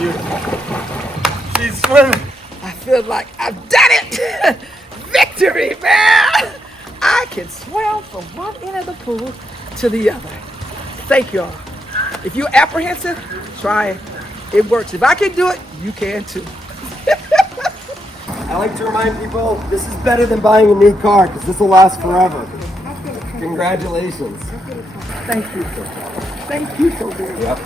beautiful. She's swimming. I feel like I've done it. Victory, man. I can swim from one end of the pool to the other. Thank y'all. If you're apprehensive, try it. It works. If I can do it, you can too. I like to remind people, this is better than buying a new car because this will last forever. Congratulations. Thank you. Thank you so very much.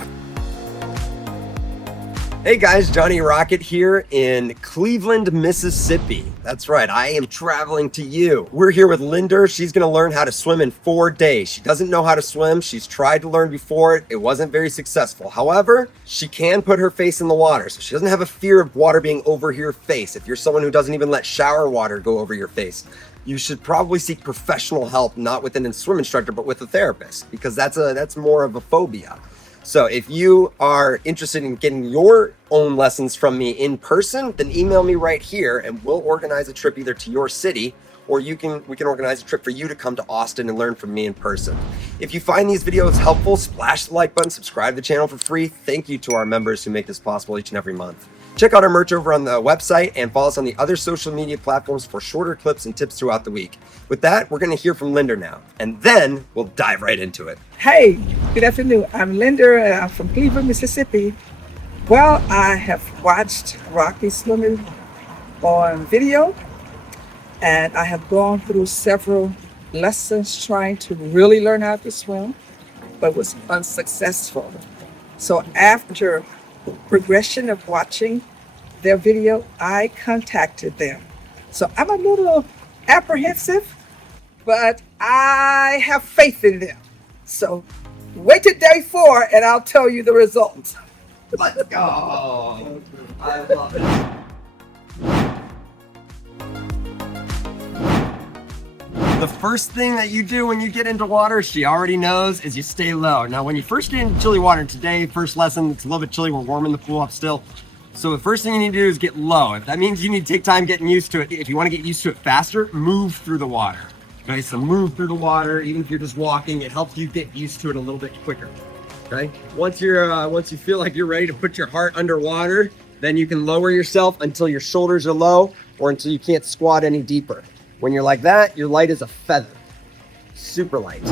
Hey guys, Jonny Rocket here in Cleveland, Mississippi. That's right, I am traveling to you. We're here with Linder. She's gonna learn how to swim in 4 days. She doesn't know how to swim. She's tried to learn before. It wasn't very successful. However, she can put her face in the water, so she doesn't have a fear of water being over your face. If you're someone who doesn't even let shower water go over your face, you should probably seek professional help, not with a swim instructor, but with a therapist, because that's more of a phobia. So if you are interested in getting your own lessons from me in person, then email me right here and we'll organize a trip either to your city or we can organize a trip for you to come to Austin and learn from me in person. If you find these videos helpful, splash the like button, subscribe to the channel for free. Thank you to our members who make this possible each and every month. Check out our merch over on the website and follow us on the other social media platforms for shorter clips and tips throughout the week. With that, we're going to hear from Linder now, and then we'll dive right into it. Hey, good afternoon. I'm Linder and I'm from Cleveland, Mississippi. Well, I have watched Rocky swimming on video and I have gone through several lessons trying to really learn how to swim, but was unsuccessful. So after progression of watching their video, I contacted them. So I'm a little apprehensive, but I have faith in them. So wait till day 4 and I'll tell you the results. Let's go! I love it. The first thing that you do when you get into water, she already knows, is you stay low. Now, when you first get into chilly water, today, first lesson, it's a little bit chilly, we're warming the pool up still. So the first thing you need to do is get low. If that means you need to take time getting used to it, if you want to get used to it faster, move through the water. Okay, so move through the water, even if you're just walking, it helps you get used to it a little bit quicker. Okay, once you feel like you're ready to put your heart underwater, then you can lower yourself until your shoulders are low or until you can't squat any deeper. When you're like that, you're light as a feather. Super light.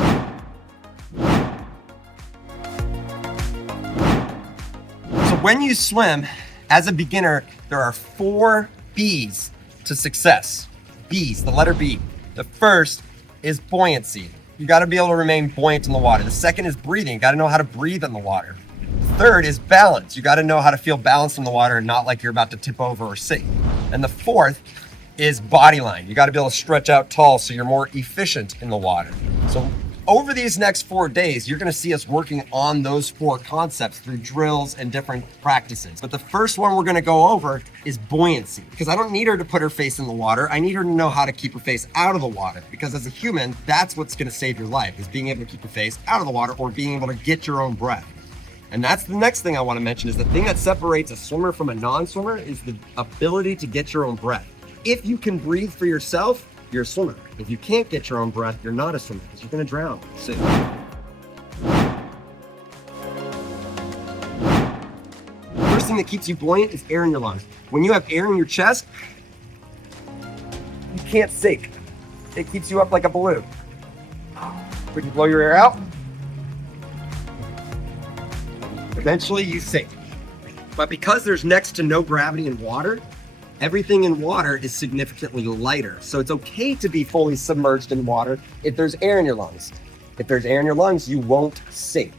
So when you swim, as a beginner, there are 4 B's to success. B's, the letter B. The first is buoyancy. You gotta be able to remain buoyant in the water. The second is breathing. You gotta know how to breathe in the water. Third is balance. You gotta know how to feel balanced in the water and not like you're about to tip over or sink. And the fourth is body line. You got to be able to stretch out tall so you're more efficient in the water. So over these next 4 days, you're going to see us working on those 4 concepts through drills and different practices. But the first one we're going to go over is buoyancy, because I don't need her to put her face in the water. I need her to know how to keep her face out of the water, because as a human, that's what's going to save your life, is being able to keep your face out of the water or being able to get your own breath. And that's the next thing I want to mention, is the thing that separates a swimmer from a non-swimmer is the ability to get your own breath. If you can breathe for yourself, you're a swimmer. If you can't get your own breath, you're not a swimmer, because you're going to drown soon. First thing that keeps you buoyant is air in your lungs. When you have air in your chest, you can't sink. It keeps you up like a balloon. When you blow your air out, eventually you sink. But because there's next to no gravity in water, everything in water is significantly lighter. So it's okay to be fully submerged in water if there's air in your lungs. If there's air in your lungs, you won't sink.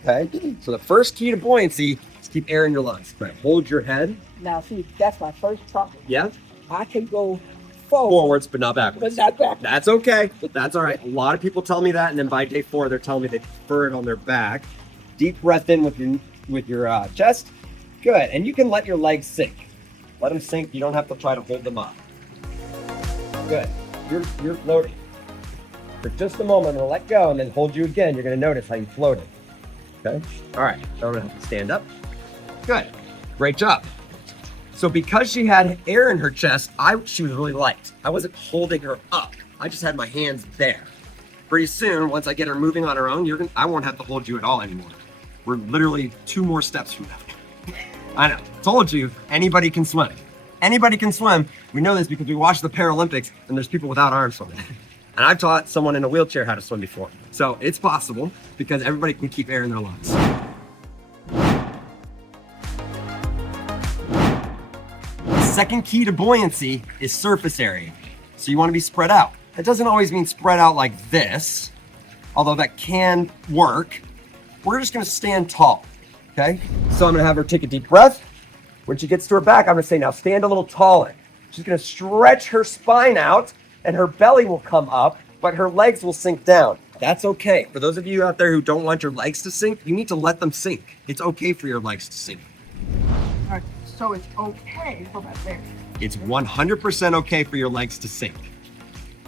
Okay? So the first key to buoyancy is keep air in your lungs. Right. Hold your head. Now see, that's my first problem. Yeah? I can go Forwards, but not backwards. but not back. That's okay. That's all right. A lot of people tell me that, and then by day 4, they're telling me they prefer it on their back. Deep breath in with your chest. Good. And you can let your legs sink. Let them sink. You don't have to try to hold them up. Good. You're floating. For just a moment, I'm gonna let go and then hold you again. You're gonna notice how you floated. Okay? All right. So I'm gonna have to stand up. Good. Great job. So because she had air in her chest, she was really light. I wasn't holding her up. I just had my hands there. Pretty soon, once I get her moving on her own, I won't have to hold you at all anymore. We're literally 2 more steps from that. I know, told you, anybody can swim. Anybody can swim. We know this because we watch the Paralympics and there's people without arms swimming. And I've taught someone in a wheelchair how to swim before. So it's possible because everybody can keep air in their lungs. The second key to buoyancy is surface area. So you want to be spread out. That doesn't always mean spread out like this, although that can work. We're just going to stand tall, okay? So I'm going to have her take a deep breath. When she gets to her back, I'm going to say, now stand a little taller. She's going to stretch her spine out and her belly will come up, but her legs will sink down. That's okay. For those of you out there who don't want your legs to sink, you need to let them sink. It's okay for your legs to sink. All right, so it's okay for my legs. It's 100% okay for your legs to sink.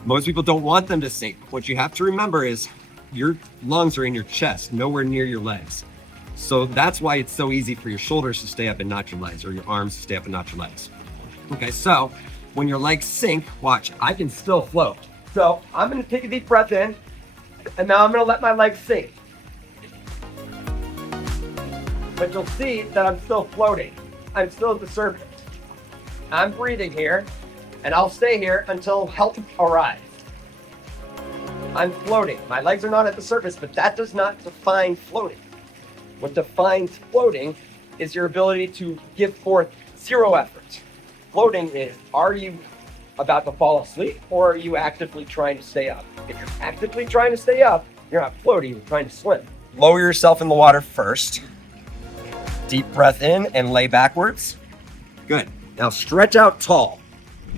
Most people don't want them to sink. What you have to remember is your lungs are in your chest, nowhere near your legs. So that's why it's so easy for your shoulders to stay up and not your legs, or your arms to stay up and not your legs. Okay, so when your legs sink, watch, I can still float. So I'm gonna take a deep breath in, and now I'm gonna let my legs sink. But you'll see that I'm still floating. I'm still at the surface. I'm breathing here, and I'll stay here until help arrives. I'm floating. My legs are not at the surface, but that does not define floating. What defines floating is your ability to give forth zero effort. Floating is, are you about to fall asleep or are you actively trying to stay up? If you're actively trying to stay up, you're not floating, you're trying to swim. Lower yourself in the water first. Deep breath in and lay backwards. Good. Now stretch out tall.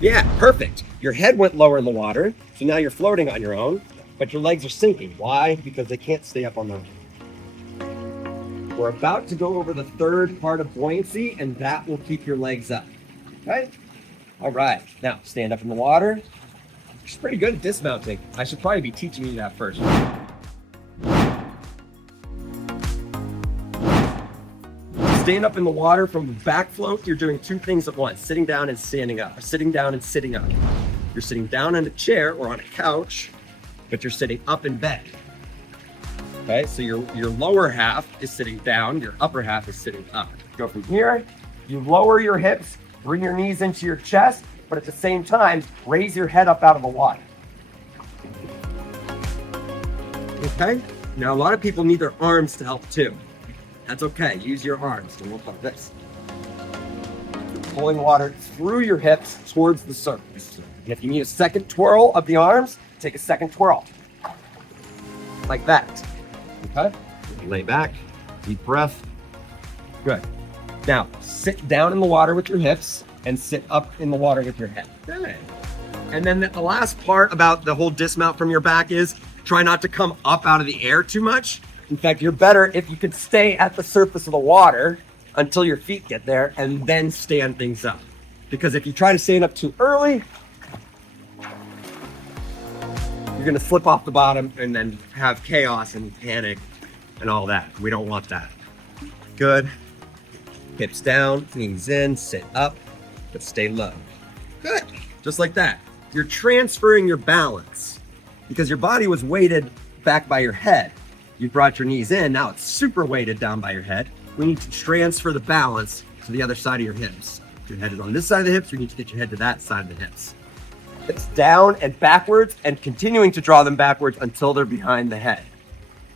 Yeah, perfect. Your head went lower in the water, so now you're floating on your own, but your legs are sinking. Why? Because they can't stay up on their own. We're about to go over the third part of buoyancy, and that will keep your legs up. Okay? All right. Now, stand up in the water. She's pretty good at dismounting. I should probably be teaching you that first. Stand up in the water from backfloat, you're doing two things at once, sitting down and standing up, or sitting down and sitting up. You're sitting down in a chair or on a couch, but you're sitting up in bed. Okay, so your lower half is sitting down, your upper half is sitting up. Go from here, you lower your hips, bring your knees into your chest, but at the same time, raise your head up out of the water. Okay, now a lot of people need their arms to help too. That's okay, use your arms to work like this. You're pulling water through your hips towards the surface. And if you need a second twirl of the arms, take a second twirl. Like that. Okay? Lay back, deep breath. Good. Now, sit down in the water with your hips and sit up in the water with your head. Good. And then the last part about the whole dismount from your back is try not to come up out of the air too much. In fact, you're better if you could stay at the surface of the water until your feet get there and then stand things up. Because if you try to stand up too early, you're gonna slip off the bottom and then have chaos and panic and all that. We don't want that. Good. Hips down, knees in, sit up, but stay low. Good. Just like that. You're transferring your balance because your body was weighted back by your head. You brought your knees in, now it's super weighted down by your head. We need to transfer the balance to the other side of your hips. If your head is on this side of the hips, we need to get your head to that side of the hips. Hips down and backwards and continuing to draw them backwards until they're behind the head.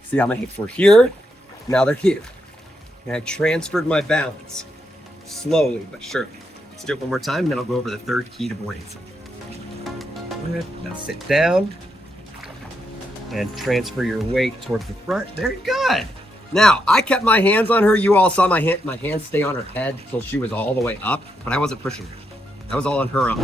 See how my hips were here, now they're here. And I transferred my balance slowly but surely. Let's do it one more time, then I'll go over the third key to buoyancy. Now sit down and transfer your weight towards the front. Very good. Now, I kept my hands on her. You all saw my hands stay on her head until she was all the way up, but I wasn't pushing her. That was all on her own.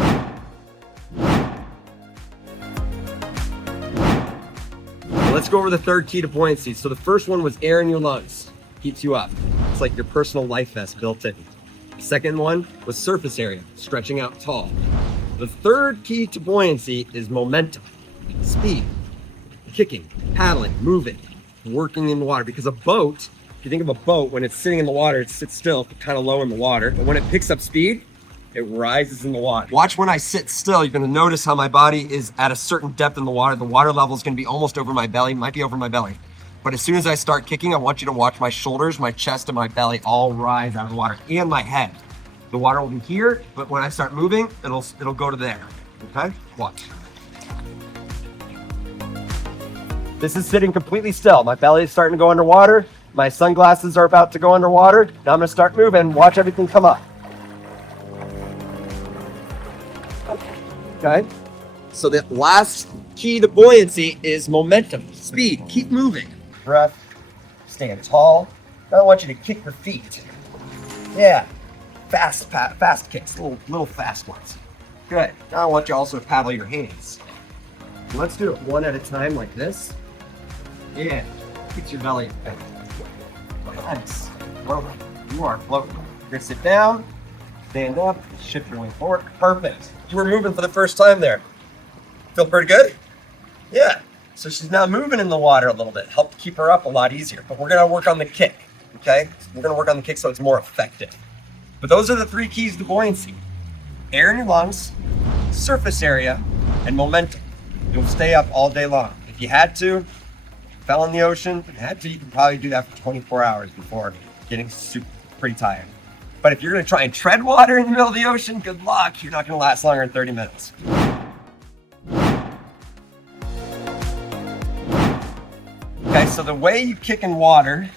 So let's go over the third key to buoyancy. So the first one was air in your lungs. Keeps you up. It's like your personal life vest built in. The second one was surface area, stretching out tall. The third key to buoyancy is momentum, speed. Kicking, paddling, moving, working in the water. Because a boat, if you think of a boat, when it's sitting in the water, it sits still, kind of low in the water. But when it picks up speed, it rises in the water. Watch when I sit still, you're gonna notice how my body is at a certain depth in the water. The water level is gonna be almost over my belly, might be over my belly. But as soon as I start kicking, I want you to watch my shoulders, my chest, and my belly all rise out of the water, and my head. The water will be here, but when I start moving, it'll go to there. Okay? Watch. This is sitting completely still. My belly is starting to go underwater. My sunglasses are about to go underwater. Now I'm gonna start moving. Watch everything come up. Okay? So the last key to buoyancy is momentum, speed. Keep moving. Breath, stand tall. Now I want you to kick your feet. Yeah, fast kicks, little fast ones. Good. Now I want you also to paddle your hands. Let's do it one at a time like this. Yeah, keeps your belly bent. Nice. Floating. You are floating. You're gonna sit down, stand up, shift your way forward. Perfect. You were moving for the first time there. Feel pretty good? Yeah. So she's now moving in the water a little bit. Help keep her up a lot easier. But we're gonna work on the kick, okay? We're gonna work on the kick so it's more effective. But those are the 3 keys to buoyancy. Air in your lungs, surface area, and momentum. You'll stay up all day long. If you had to, fell in the ocean, you could probably do that for 24 hours before getting pretty tired. But if you're gonna try and tread water in the middle of the ocean, good luck. You're not gonna last longer than 30 minutes. Okay, so the way you kick in water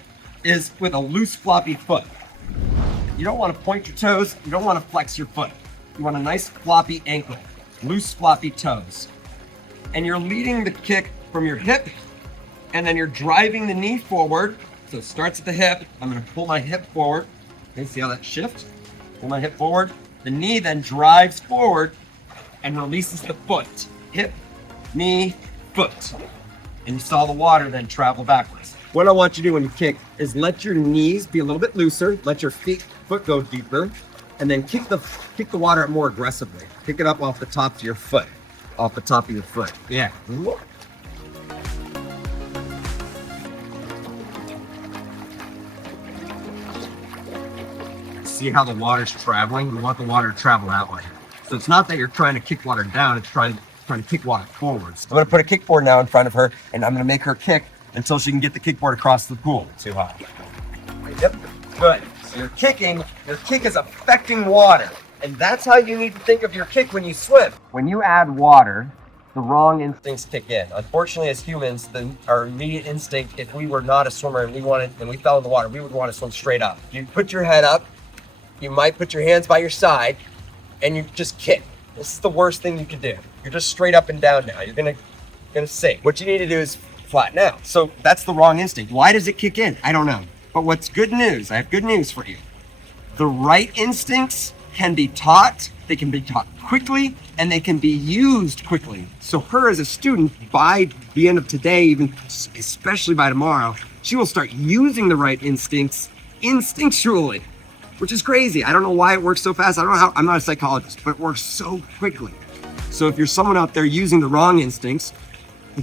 is with a loose, floppy foot. You don't want to point your toes. You don't want to flex your foot. You want a nice, floppy ankle, loose, floppy toes. And you're leading the kick from your hip, and then you're driving the knee forward. So it starts at the hip. I'm going to pull my hip forward. Okay, see how that shifts? Pull my hip forward. The knee then drives forward and releases the foot. Hip, knee, foot. And you saw the water then travel backwards. What I want you to do when you kick is let your knees be a little bit looser, let your foot go deeper, and then kick the water up more aggressively. Kick it up off the top of your foot. Off the top of your foot. Yeah. See how the water's traveling? You want the water to travel that way. So it's not that you're trying to kick water down, it's trying to kick water forwards. I'm gonna put a kickboard now in front of her, and I'm gonna make her kick until she can get the kickboard across the pool. Too high. Yep, good. So your kick is affecting water. And that's how you need to think of your kick when you swim. When you add water, the wrong instincts kick in. Unfortunately, as humans, our immediate instinct, if we were not a swimmer and we fell in the water, we would want to swim straight up. You put your head up, you might put your hands by your side, and you just kick. This is the worst thing you can do. You're just straight up and down now. You're gonna sink. What you need to do is flatten out. So that's the wrong instinct. Why does it kick in? I don't know. But what's good news? I have good news for you. The right instincts can be taught. They can be taught quickly, and they can be used quickly. So her as a student, by the end of today, even especially by tomorrow, she will start using the right instincts instinctually, which is crazy. I don't know why it works so fast. I don't know how. I'm not a psychologist, but it works so quickly. So if you're someone out there using the wrong instincts,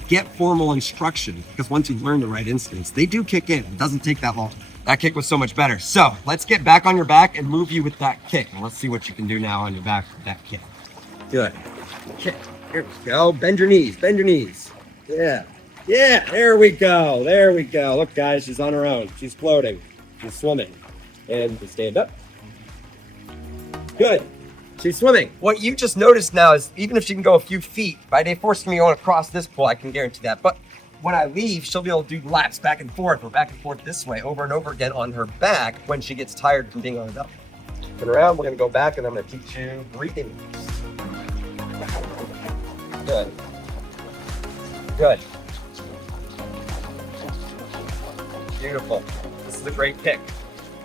get formal instruction, because once you learn the right instincts, they do kick in. It doesn't take that long. That kick was so much better. So let's get back on your back and move you with that kick. And let's see what you can do now on your back with that kick. Good. Kick. Here we go. Bend your knees. Bend your knees. Yeah. Yeah. There we go. There we go. Look, guys, she's on her own. She's floating. She's swimming. And stand up. Good. She's swimming. What you just noticed now is even if she can go a few feet, by day forcing me on across this pool, I can guarantee that. But when I leave, she'll be able to do laps back and forth or back and forth this way over and over again on her back when she gets tired from being on her belly. Turn around, we're gonna go back and I'm gonna teach you breathing. Good. Good. Beautiful. This is a great kick.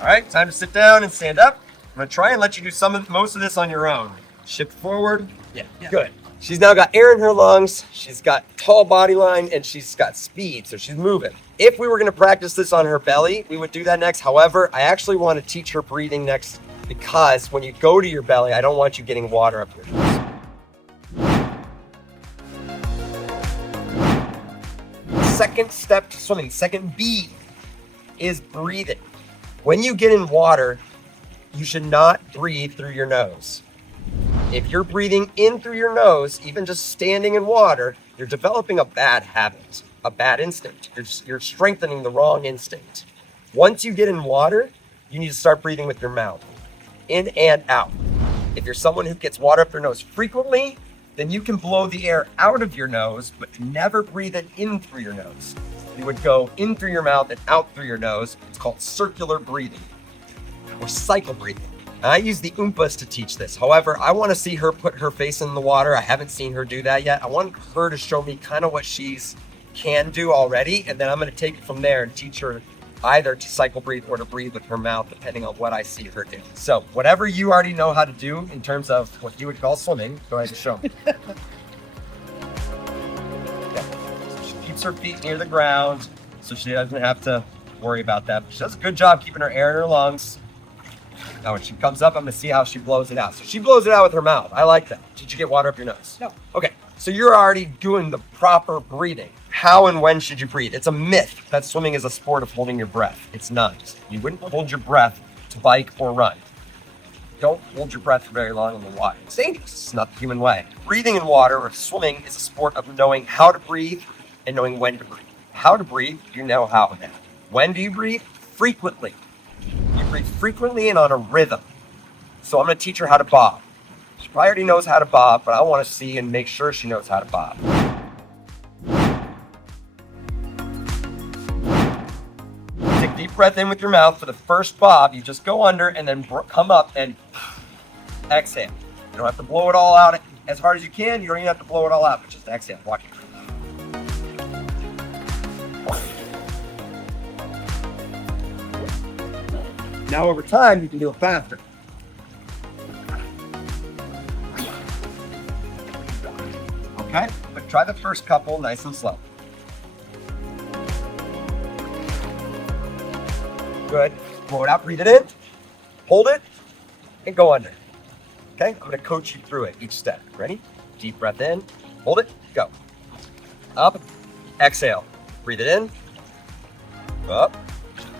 All right, time to sit down and stand up. I'm gonna try and let you do most of this on your own. Shift forward. Yeah. Good. She's now got air in her lungs, she's got tall body line, and she's got speed, so she's moving. If we were gonna practice this on her belly, we would do that next. However, I actually want to teach her breathing next because when you go to your belly, I don't want you getting water up your nose. Second step to swimming, second B, is breathing. When you get in water, you should not breathe through your nose. If you're breathing in through your nose, even just standing in water, you're developing a bad habit. a bad instinct. You're strengthening the wrong instinct. Once you get in water, you need to start breathing with your mouth, in and out. If you're someone who gets water up their nose frequently, then you can blow the air out of your nose, but never breathe it in through your nose. You would go in through your mouth and out through your nose. It's called circular breathing or cycle breathing. I use the Oompas to teach this. However, I want to see her put her face in the water. I haven't seen her do that yet. I want her to show me kind of what she's can do already, and then I'm going to take it from there and teach her either to cycle breathe or to breathe with her mouth, depending on what I see her do. So whatever you already know how to do in terms of what you would call swimming, go ahead and show me. Okay. So she keeps her feet near the ground so she doesn't have to worry about that. She does a good job keeping her air in her lungs. Now when she comes up, I'm gonna see how she blows it out. So she blows it out with her mouth. I like that. Did you get water up your nose? No. Okay, so you're already doing the proper breathing. How and when should you breathe? It's a myth that swimming is a sport of holding your breath. It's not. You wouldn't hold your breath to bike or run. Don't hold your breath for very long in the water. It's dangerous. It's not the human way. Breathing in water or swimming is a sport of knowing how to breathe and knowing when to breathe. How to breathe, you know how now. When do you breathe? Frequently. You breathe frequently and on a rhythm. So I'm going to teach her how to bob. She probably already knows how to bob, but I want to see and make sure she knows how to bob. Take a deep breath in with your mouth. For the first bob, you just go under and then come up and exhale. You don't have to blow it all out as hard as you can. You don't even have to blow it all out, but just exhale. Watch it. Now over time, you can do it faster. Okay, but try the first couple nice and slow. Good. Blow it out, breathe it in, hold it, and go under. Okay, I'm gonna coach you through it each step. Ready? Deep breath in, hold it, go. Up, exhale, breathe it in, up.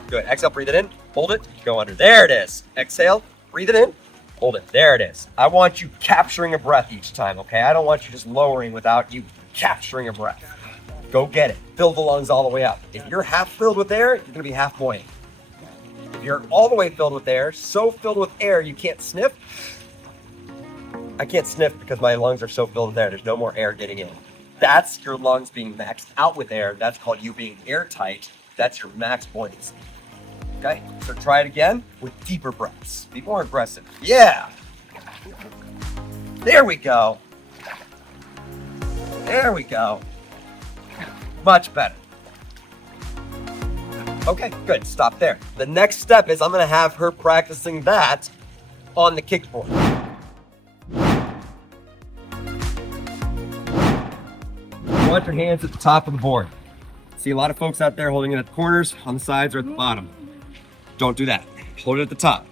Good, exhale, breathe it in, hold it, go under. There it is. Exhale, breathe it in, hold it. There it is. I want you capturing a breath each time, okay? I don't want you just lowering without you capturing a breath. Go get it. Fill the lungs all the way up. If you're half filled with air, you're gonna be half buoyant. If you're all the way filled with air, so filled with air you can't sniff. I can't sniff because my lungs are so filled with air. There's no more air getting in. That's your lungs being maxed out with air. That's called you being airtight. That's your max buoyancy. Okay, so try it again with deeper breaths. Be more aggressive. Yeah. There we go. There we go. Much better. Okay, good. Stop there. The next step is I'm going to have her practicing that on the kickboard. You want your hands at the top of the board. See a lot of folks out there holding it at the corners, on the sides, or at the bottom. Don't do that. Hold it at the top.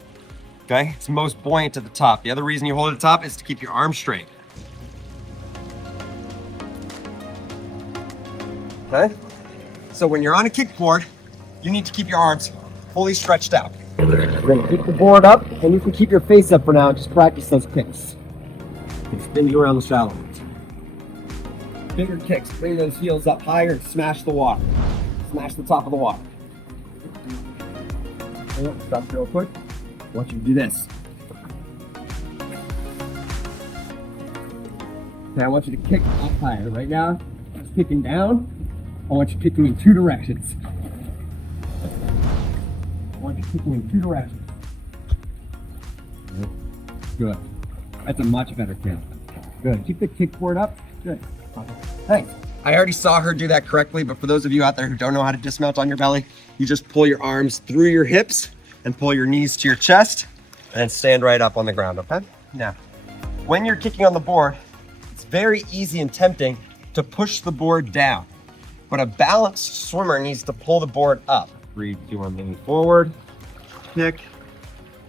Okay? It's most buoyant at the top. The other reason you hold it at the top is to keep your arms straight. Okay? So when you're on a kickboard, you need to keep your arms fully stretched out. You're gonna keep the board up, and you can keep your face up for now. Just practice those kicks. Spin you around the shallow ones. Bigger kicks. Bring those heels up higher and smash the water. Smash the top of the water. Stop real quick. I want you to do this. Okay, I want you to kick up higher. Right now, it's kicking down. I want you kicking in two directions. I want you kicking in two directions. Good. That's a much better kick. Good. Keep the kickboard up. Good. Thanks. I already saw her do that correctly, but for those of you out there who don't know how to dismount on your belly, you just pull your arms through your hips and pull your knees to your chest and then stand right up on the ground, okay? Now, when you're kicking on the board, it's very easy and tempting to push the board down, but a balanced swimmer needs to pull the board up. 3, 2, 1, lean forward, kick,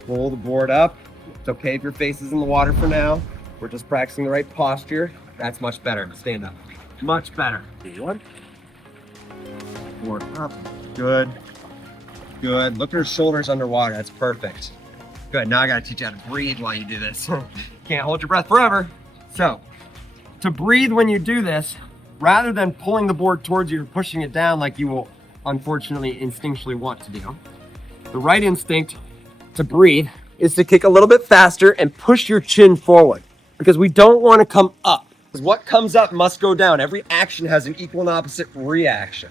pull the board up. It's okay if your face is in the water for now. We're just practicing the right posture. That's much better. Stand up. Much better. 1. Board up. Good. Good. Look at her shoulders underwater. That's perfect. Good. Now I got to teach you how to breathe while you do this. Can't hold your breath forever. So, to breathe when you do this, rather than pulling the board towards you or pushing it down like you will unfortunately instinctually want to do, the right instinct to breathe is to kick a little bit faster and push your chin forward, because we don't want to come up. Because what comes up must go down. Every action has an equal and opposite reaction.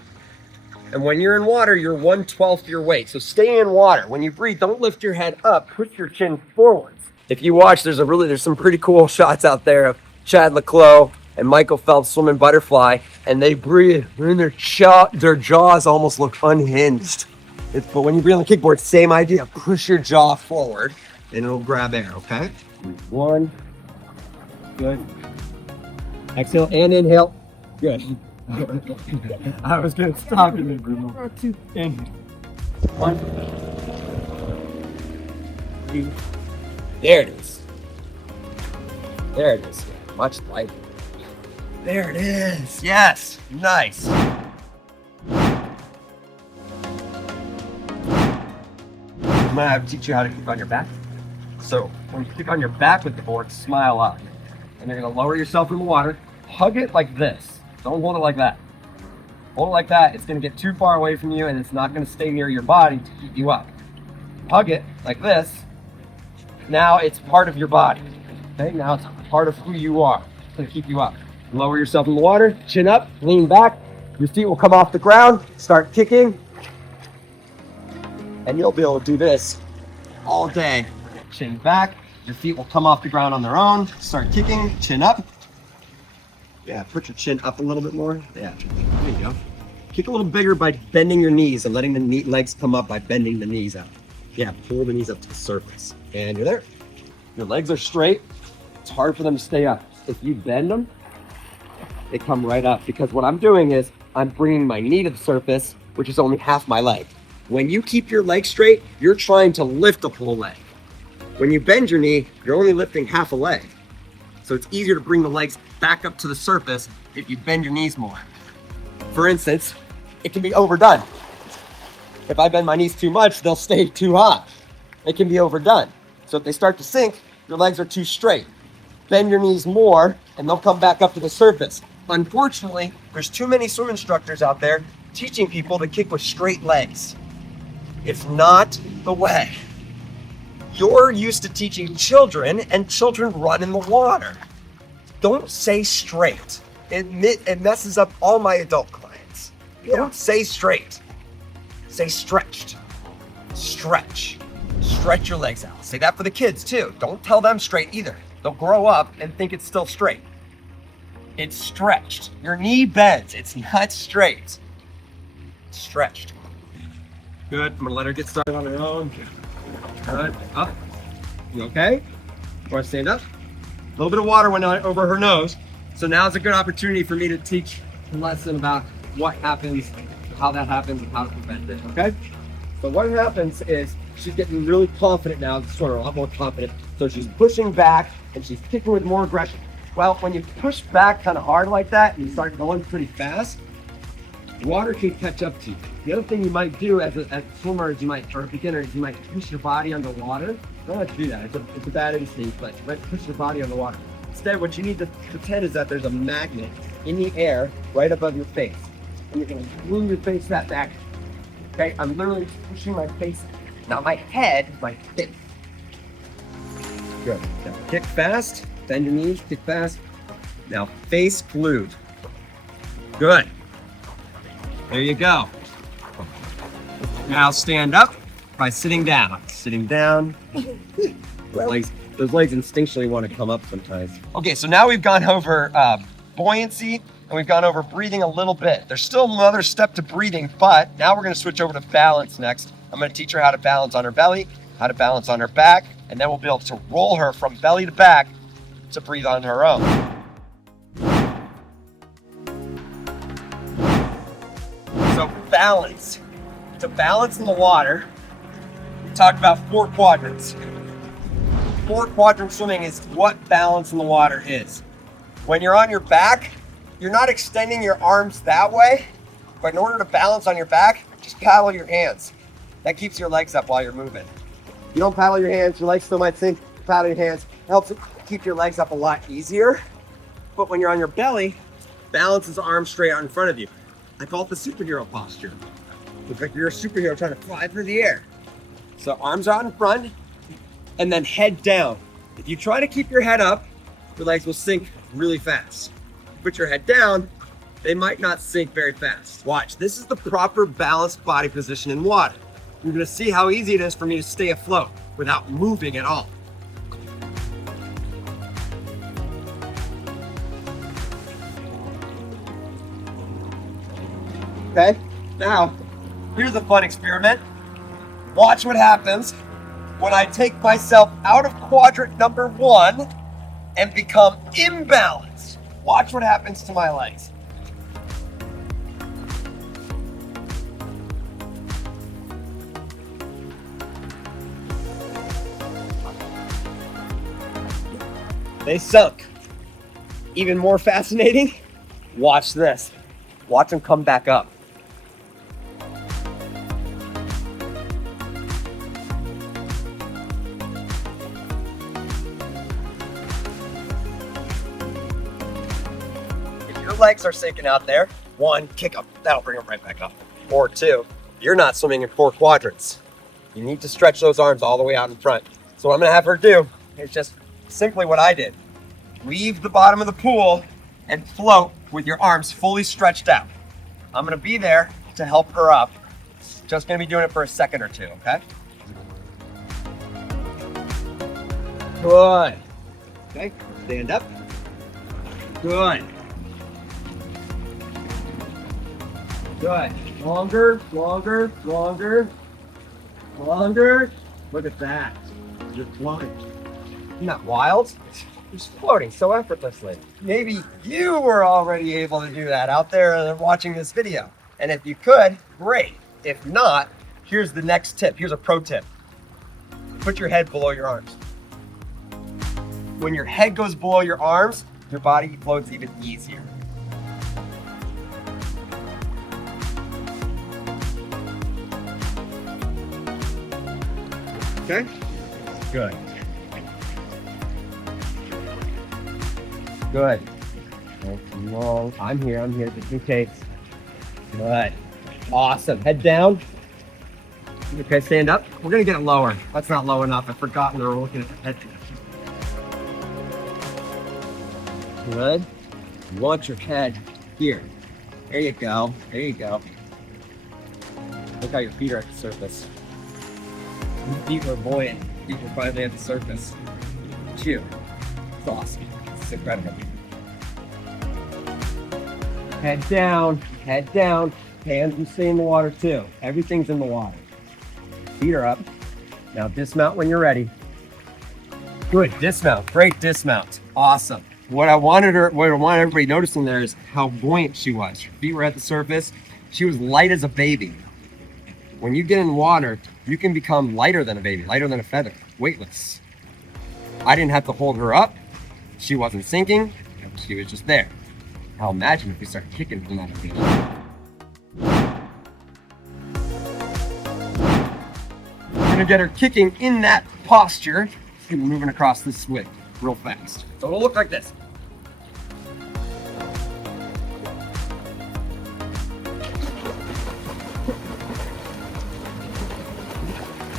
And when you're in water, you're 1/12 your weight. So stay in water. When you breathe, don't lift your head up, push your chin forwards. If you watch, there's some pretty cool shots out there of Chad Leclos and Michael Phelps swimming butterfly, and they breathe, and their jaws almost look unhinged. But when you breathe on the kickboard, same idea. Push your jaw forward, and it'll grab air, okay? One. Good. Exhale and inhale. Good. I was going to stop you, Bruno. Two. Inhale. One. Two. There it is. There it is. Much lighter. There it is. Yes. Nice. I'm going to teach you how to kick on your back. So when you kick on your back with the board, smile up. And you're going to lower yourself in the water. Hug it like this. Don't hold it like that. Hold it like that. It's going to get too far away from you, and it's not going to stay near your body to keep you up. Hug it like this. Now it's part of your body. Okay, now it's part of who you are. It's going to keep you up. Lower yourself in the water, chin up, lean back. Your feet will come off the ground. Start kicking. And you'll be able to do this all day. Chin back. Your feet will come off the ground on their own. Start kicking, chin up. Yeah, put your chin up a little bit more. Yeah, there you go. Kick a little bigger by bending your knees and letting the legs come up by bending the knees out. Yeah, pull the knees up to the surface. And you're there. Your legs are straight. It's hard for them to stay up. If you bend them, they come right up, because what I'm doing is I'm bringing my knee to the surface, which is only half my leg. When you keep your leg straight, you're trying to lift a whole leg. When you bend your knee, you're only lifting half a leg. So it's easier to bring the legs back up to the surface if you bend your knees more. For instance, it can be overdone. If I bend my knees too much, they'll stay too high. It can be overdone. So if they start to sink, your legs are too straight. Bend your knees more, and they'll come back up to the surface. Unfortunately, there's too many swim instructors out there teaching people to kick with straight legs. It's not the way. You're used to teaching children, and children run in the water. Don't say straight. It messes up all my adult clients. Don't say straight. Say stretched. Stretch. Stretch your legs out. Say that for the kids too. Don't tell them straight either. They'll grow up and think it's still straight. It's stretched. Your knee bends. It's not straight. It's stretched. Good. I'm gonna let her get started on her own. Good. Up. You okay? You want to stand up? A little bit of water went over her nose. So now is a good opportunity for me to teach a lesson about what happens, how that happens, and how to prevent it. Okay? So what happens is she's getting really confident now, sort of a lot more confident. So she's pushing back and she's kicking with more aggression. Well, when you push back kind of hard like that and you start going pretty fast, water can catch up to you. The other thing you might do as a swimmer is or a beginner is you might push your body underwater. Don't have to do that. It's a bad instinct, but you might push your body underwater. Instead, what you need to pretend is that there's a magnet in the air right above your face. And you're going to move your face that back. Okay? I'm literally pushing my face, not my head, my face. Good. Now kick fast. Bend your knees, kick fast. Now face glued. Good. There you go. Now stand up by sitting down. Sitting down. Those legs instinctually want to come up sometimes. Okay, so now we've gone over buoyancy and we've gone over breathing a little bit. There's still another step to breathing, but now we're going to switch over to balance next. I'm going to teach her how to balance on her belly, how to balance on her back, and then we'll be able to roll her from belly to back to breathe on her own. So balance. To balance in the water, we talked about 4 quadrants. 4 quadrant swimming is what balance in the water is. When you're on your back, you're not extending your arms that way, but in order to balance on your back, just paddle your hands. That keeps your legs up while you're moving. You don't paddle your hands, your legs still might sink. Paddle your hands helps keep your legs up a lot easier. But when you're on your belly, balance his arms straight out in front of you. I call it the superhero posture. Look like you're a superhero trying to fly through the air. So arms out in front and then head down. If you try to keep your head up, your legs will sink really fast. Put your head down, they might not sink very fast. Watch, this is the proper balanced body position in water. You're gonna see how easy it is for me to stay afloat without moving at all. Okay, now, here's a fun experiment. Watch what happens when I take myself out of quadrant number 1 and become imbalanced. Watch what happens to my legs. They sunk. Even more fascinating, watch this. Watch them come back up. If your legs are sinking out there, 1, kick up, that'll bring them right back up. Or 2, you're not swimming in 4 quadrants. You need to stretch those arms all the way out in front. So what I'm gonna have her do is just simply what I did. Leave the bottom of the pool and float with your arms fully stretched out. I'm gonna be there to help her up. Just gonna be doing it for a second or 2, okay? Good. Okay, stand up. Good. Good. Longer, longer, longer, longer. Look at that. You're floating. Isn't that wild? Just floating so effortlessly. Maybe you were already able to do that out there watching this video. And if you could, great. If not, here's the next tip. Here's a pro tip. Put your head below your arms. When your head goes below your arms, your body floats even easier. Okay? Good. Good. Long. I'm here just in case. Good. Awesome. Head down. Okay, stand up. We're gonna get it lower. That's not low enough. I've forgotten we're looking at the head. Good. You want your head here. There you go. There you go. Look how your feet are at the surface. Your feet were buoyant. Feet were finally at the surface. Chew. It's awesome. It's incredible. Head down, head down. Hands will stay in the water too. Everything's in the water. Feet are up. Now dismount when you're ready. Good, dismount, great dismount. Awesome. What I wanted everybody noticing there is how buoyant she was. Her feet were at the surface. She was light as a baby. When you get in water, you can become lighter than a baby, lighter than a feather, weightless. I didn't have to hold her up. She wasn't sinking. She was just there. Now imagine if we start kicking from that position. We're gonna get her kicking in that posture and moving across this swing real fast. So it'll look like this.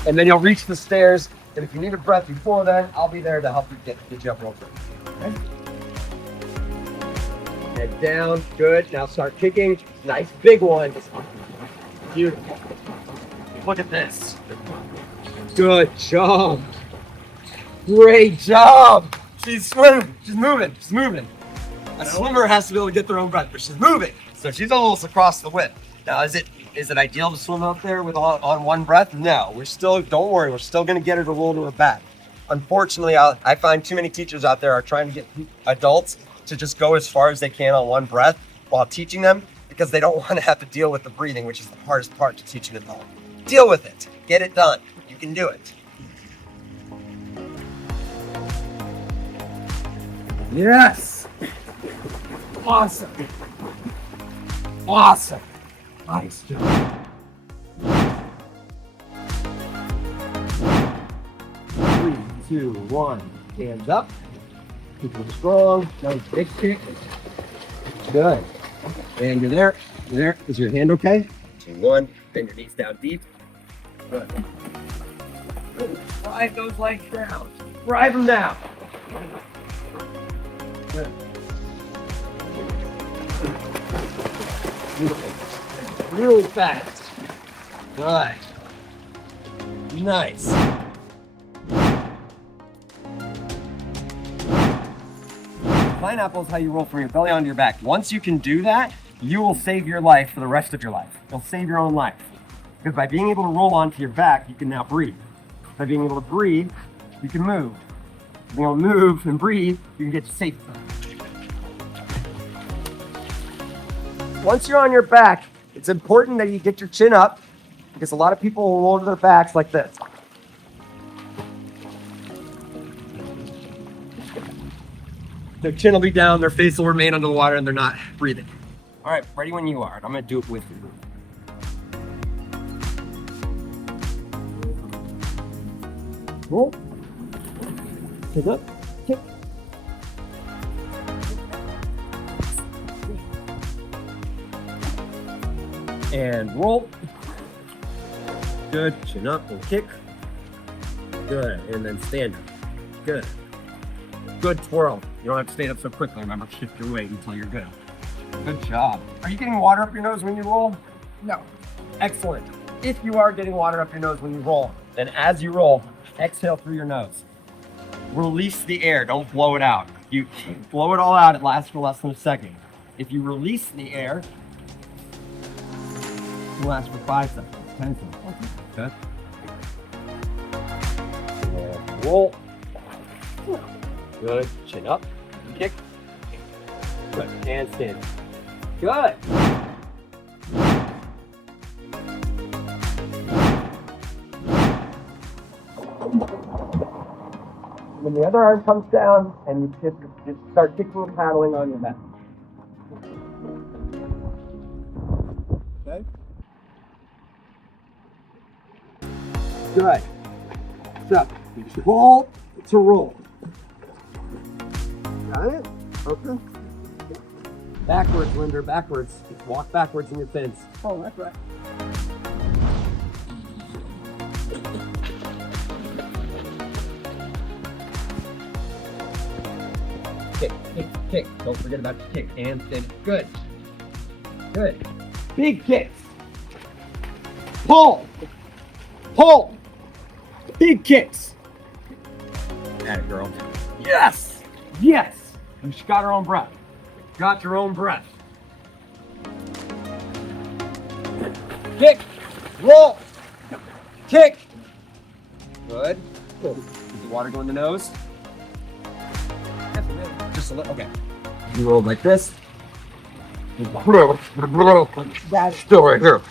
And then you'll reach the stairs, and if you need a breath before then, I'll be there to help you get you up real quick. Okay? Head down, good. Now start kicking. Nice big one. Beautiful. Look at this. Good job. Great job. She's swimming. She's moving. She's moving. A swimmer has to be able to get their own breath, but she's moving. So she's almost across the width. Now, is it ideal to swim up there with on one breath? No, don't worry, we're still gonna get her to roll to her back. Unfortunately, I find too many teachers out there are trying to get adults to just go as far as they can on one breath while teaching them because they don't want to have to deal with the breathing, which is the hardest part to teach an adult. Deal with it, get it done, you can do it. Yes, awesome, awesome. Nice job. 3, 2, 1. Hands up. Keep it strong. Nice big kick. Good. And you're there. You're there. Is your hand okay? Chain one. Bend your knees down deep. Good. Drive those legs down. Drive them down. Good. Beautiful. Really fast. Good. Nice. Pineapple is how you roll from your belly onto your back. Once you can do that, you will save your life for the rest of your life. You'll save your own life. Because by being able to roll onto your back, you can now breathe. By being able to breathe, you can move. By being able to move and breathe, you can get to safety. Once you're on your back, it's important that you get your chin up, because a lot of people will roll to their backs like this. Their chin will be down, their face will remain under the water, and they're not breathing. All right, ready when you are. I'm gonna do it with you. Roll. Pick up. Kick. And roll. Good. Chin up and kick. Good. And then stand up. Good. Good twirl. You don't have to stand up so quickly. Remember, shift your weight until you're good. Good job. Are you getting water up your nose when you roll? No. Excellent. If you are getting water up your nose when you roll, then as you roll, exhale through your nose. Release the air. Don't blow it out. You blow it all out, it lasts for less than a second. If you release the air, it will last for 5 seconds, 10 seconds. Okay. And roll. Good. Chin up. Kick. Good. And stand. Good. When the other arm comes down and you just start kickboard paddling on your mat. Okay. Good. So, roll to roll. Got it? Okay. Backwards, Linder, backwards. Just walk backwards in your fins. Oh, that's right. Kick, kick, kick. Don't forget about the kick. And then good. Good. Big kicks. Pull. Pull. Big kicks. Got it, girl. Yes. Yes. You just got her own breath. Got your own breath. Kick. Roll. Kick. Good. Does the water go in the nose? Just a little. Okay. You roll like this. Got it. Still right here.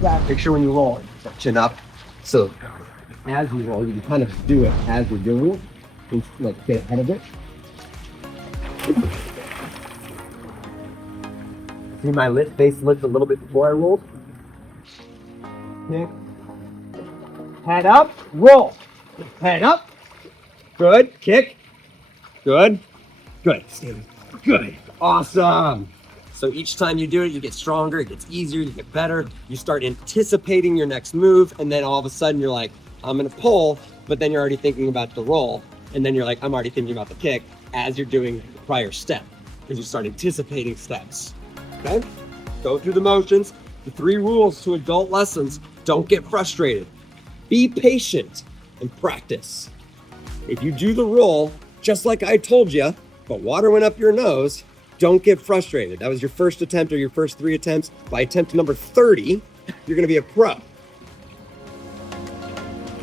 Got it. Make sure when you roll, chin up. So as you roll, you can kind of do it as you're doing it. And like get ahead of it. See my face lift a little bit before I rolled. Kick. Head up, roll. Head up. Good. Kick. Good. Good. Good. Awesome. So each time you do it, you get stronger, it gets easier, you get better. You start anticipating your next move, and then all of a sudden you're like, I'm gonna pull, but then you're already thinking about the roll. And then you're like, I'm already thinking about the kick as you're doing the prior step, because you start anticipating steps. Okay? Go through the motions. The 3 rules to adult lessons: don't get frustrated, be patient, and practice. If you do the roll, just like I told you, but water went up your nose, don't get frustrated. That was your first attempt or your first 3 attempts. By attempt number 30, you're gonna be a pro.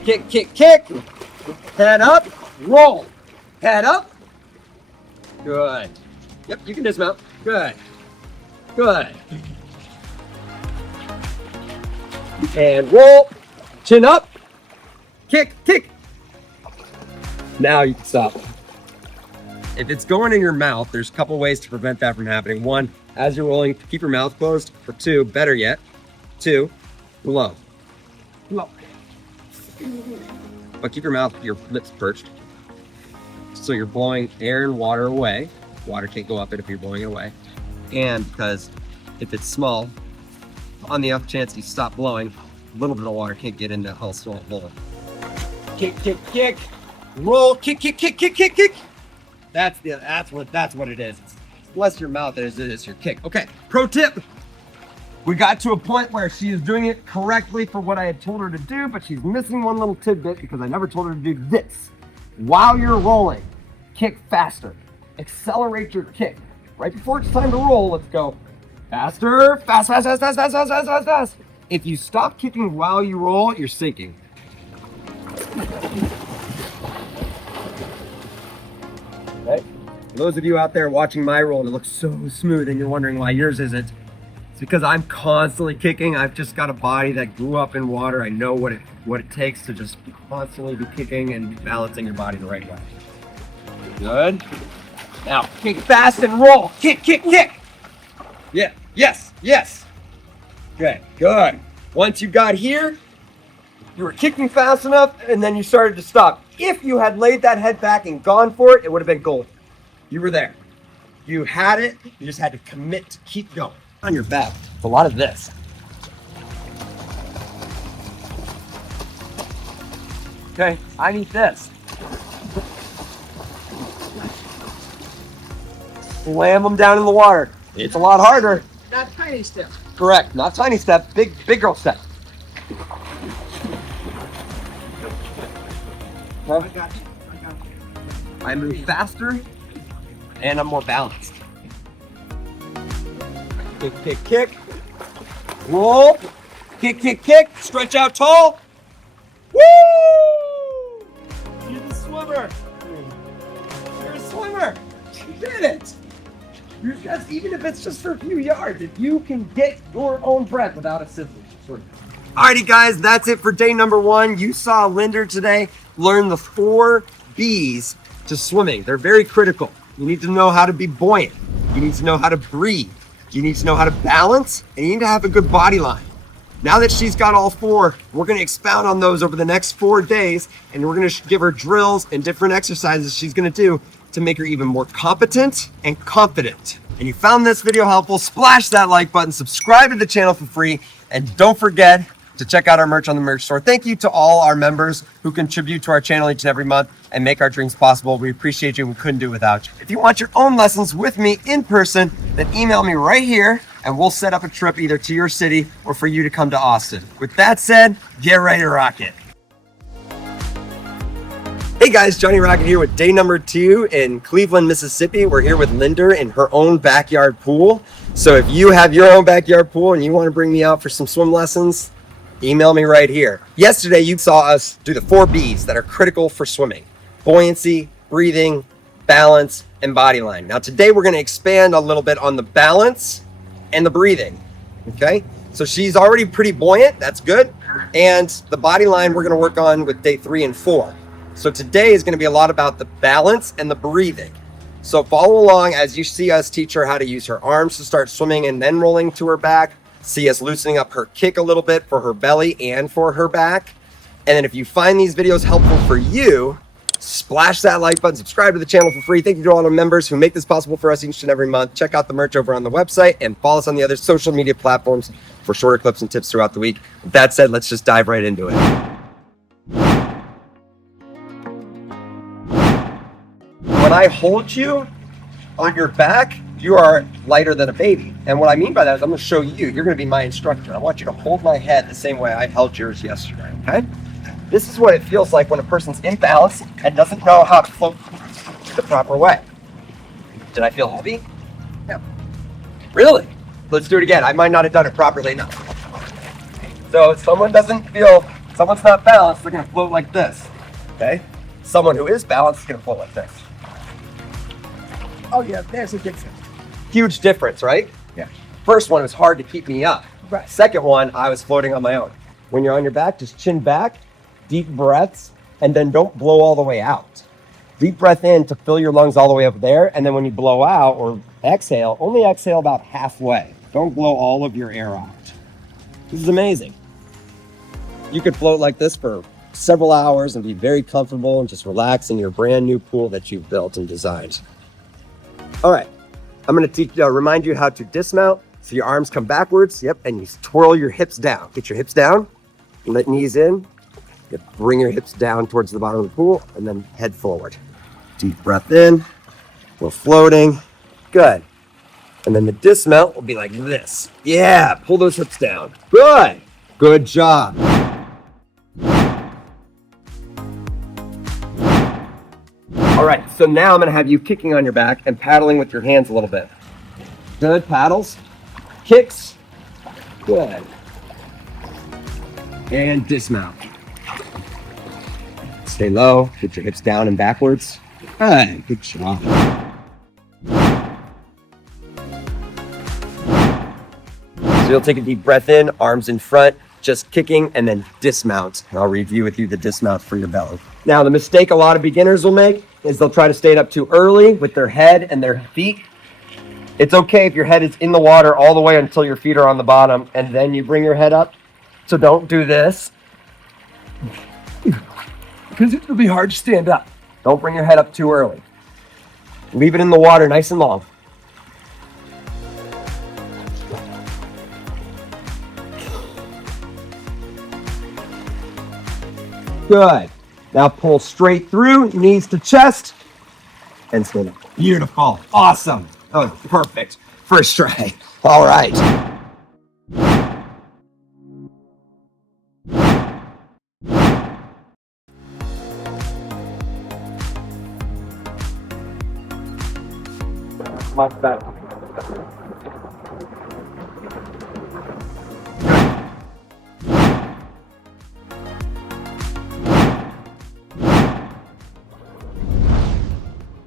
Kick, kick, kick. Head up, roll. Head up. Good. Yep, you can dismount. Good. Good. And roll. Chin up. Kick, kick. Now you can stop. If it's going in your mouth, there's a couple ways to prevent that from happening. 1, as you're rolling, keep your mouth closed. Or 2, better yet, 2, blow. Blow. But keep your mouth, your lips perched. So you're blowing air and water away. Water can't go up it if you're blowing it away. and because if it's small, on the off chance you stop blowing, a little bit of water can't get into a whole small hole. Kick, kick, kick, roll, kick, kick, kick, kick, kick, kick. That's what it is. It's less your mouth as it is your kick. Okay, pro tip. We got to a point where she is doing it correctly for what I had told her to do, but she's missing one little tidbit because I never told her to do this. While you're rolling, kick faster. Accelerate your kick. Right before it's time to roll, let's go faster, fast, fast, fast, fast, fast, fast, fast, fast, fast. If you stop kicking while you roll, you're sinking. Okay. For those of you out there watching my roll and it looks so smooth and you're wondering why yours isn't, it's because I'm constantly kicking. I've just got a body that grew up in water. I know what it takes to just constantly be kicking and balancing your body the right way. Good. Now kick fast and roll. Kick, kick, kick. Yeah, yes, yes. Okay, good. Once you got here, you were kicking fast enough and then you started to stop. If you had laid that head back and gone for it, it would have been gold. You were there. You had it. You just had to commit to keep going. On your back, it's a lot of this. Okay, I need this. Slam them down in the water. It's a lot harder. Not tiny steps. Correct, not tiny step, big girl step. I got you. I move faster and I'm more balanced. Kick, kick, kick. Roll. Kick, kick, kick. Stretch out tall. Woo! You're the swimmer. You're a swimmer. You did it. You're just, even if it's just for a few yards, if you can get your own breath without assistance. Alrighty guys, that's it for day number 1. You saw Linder today learn the 4 B's to swimming. They're very critical. You need to know how to be buoyant. You need to know how to breathe. You need to know how to balance, and you need to have a good body line. Now that she's got all 4, we're gonna expound on those over the next 4 days, and we're gonna give her drills and different exercises she's gonna do to make her even more competent and confident. And you found this video helpful, splash that like button, subscribe to the channel for free, and don't forget to check out our merch on the merch store. Thank you to all our members who contribute to our channel each and every month and make our dreams possible. We appreciate you. We couldn't do it without you. If you want your own lessons with me in person, then email me right here and we'll set up a trip either to your city or for you to come to Austin. With that said, get ready to rock it. Hey guys, Jonny Rocket here with day number 2 in Cleveland, Mississippi. We're here with Linder in her own backyard pool. So if you have your own backyard pool and you want to bring me out for some swim lessons, email me right here. Yesterday, you saw us do the 4 B's that are critical for swimming: buoyancy, breathing, balance, and body line. Now today, we're gonna expand a little bit on the balance and the breathing, okay? So she's already pretty buoyant, that's good. And the body line, we're gonna work on with day 3 and 4. So today is gonna be a lot about the balance and the breathing. So follow along as you see us teach her how to use her arms to start swimming and then rolling to her back. See us loosening up her kick a little bit for her belly and for her back. And then if you find these videos helpful for you, splash that like button, subscribe to the channel for free. Thank you to all our members who make this possible for us each and every month. Check out the merch over on the website and follow us on the other social media platforms for shorter clips and tips throughout the week. With that said, let's just dive right into it. When I hold you on your back, you are lighter than a baby. And what I mean by that is I'm gonna show you, you're gonna be my instructor. I want you to hold my head the same way I held yours yesterday, okay? This is what it feels like when a person's imbalanced and doesn't know how to float the proper way. Did I feel heavy? Yeah. Really? Let's do it again. I might not have done it properly enough. So if someone's not balanced, they're gonna float like this, okay? Someone who is balanced is gonna float like this. Oh yeah, there's a difference. Huge difference, right? Yeah. First one was hard to keep me up. Right. Second one, I was floating on my own. When you're on your back, just chin back, deep breaths, and then don't blow all the way out. Deep breath in to fill your lungs all the way up there, and then when you blow out or exhale, only exhale about halfway. Don't blow all of your air out. This is amazing. You could float like this for several hours and be very comfortable and just relax in your brand new pool that you've built and designed. All right, I'm going to remind you how to dismount. So your arms come backwards. Yep. And you twirl your hips down. Get your hips down. Let knees in. You bring your hips down towards the bottom of the pool and then head forward. Deep breath in. We're floating. Good. And then the dismount will be like this. Yeah. Pull those hips down. Good. Good job. All right, so now I'm gonna have you kicking on your back and paddling with your hands a little bit. Good, paddles, kicks, good. And dismount. Stay low, get your hips down and backwards. Good, good job. So you'll take a deep breath in, arms in front, just kicking, and then dismount. And I'll review with you the dismount for your belly. Now, the mistake a lot of beginners will make is they'll try to stand up too early with their head and their feet. It's okay if your head is in the water all the way until your feet are on the bottom, and then you bring your head up. So don't do this, because it will be hard to stand up. Don't bring your head up too early. Leave it in the water nice and long. Good. Now pull straight through, knees to chest, and stand up. Beautiful. Awesome. Oh, perfect. First try. All right. Much better.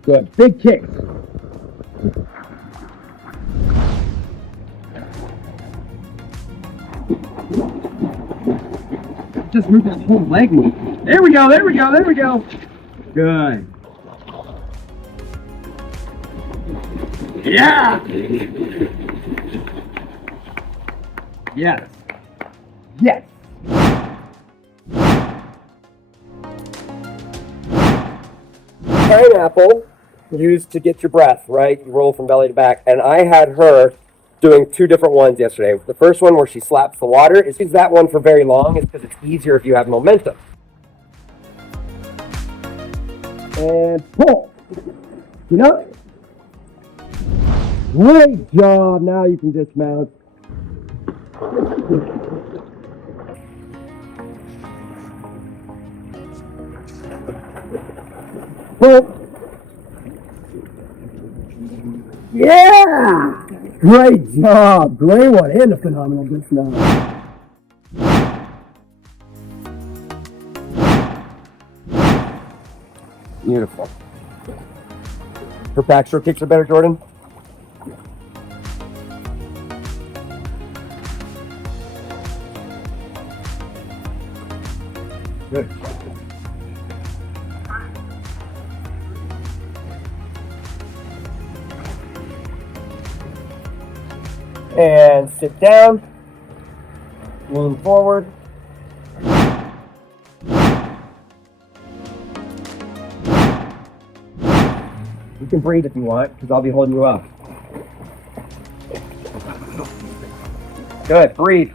Good. Big kicks. Just move that whole leg move. There we go, there we go, there we go. Good. Yeah! Yes. Yes. Pineapple used to get your breath, right? You roll from belly to back. And I had her doing two different ones yesterday. The first one where she slaps the water, is that one for very long is because it's easier if you have momentum. And pull. You know? Great job. Now you can dismount. Pull. Yeah! Great job. Great one. And a phenomenal dismount. Beautiful. Her backstroke kicks are better, Jordan? Good. And sit down, lean forward. You can breathe if you want, because I'll be holding you up. Good, breathe.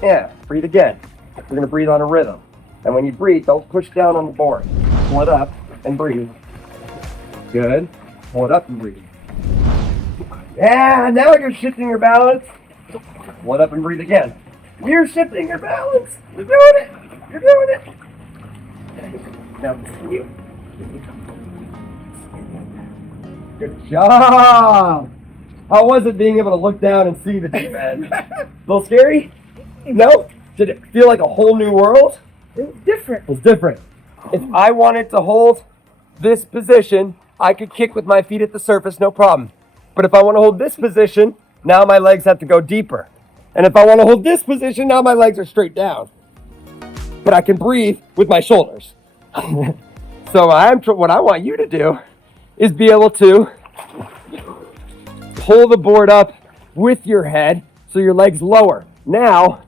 Yeah, breathe again. We're gonna breathe on a rhythm. And when you breathe, don't push down on the board. Pull it up and breathe. Good, pull it up and breathe. Yeah, now you're shifting your balance. Pull it up and breathe again. You're shifting your balance. You're doing it. You're doing it. Now you. Good job. How was it being able to look down and see the deep end? A little scary? No? Did it feel like a whole new world? It was different. It was different. If I wanted to hold this position, I could kick with my feet at the surface, no problem. But if I want to hold this position, now my legs have to go deeper. And if I want to hold this position, now my legs are straight down. But I can breathe with my shoulders. So what I want you to do is be able to pull the board up with your head so your legs lower. Now,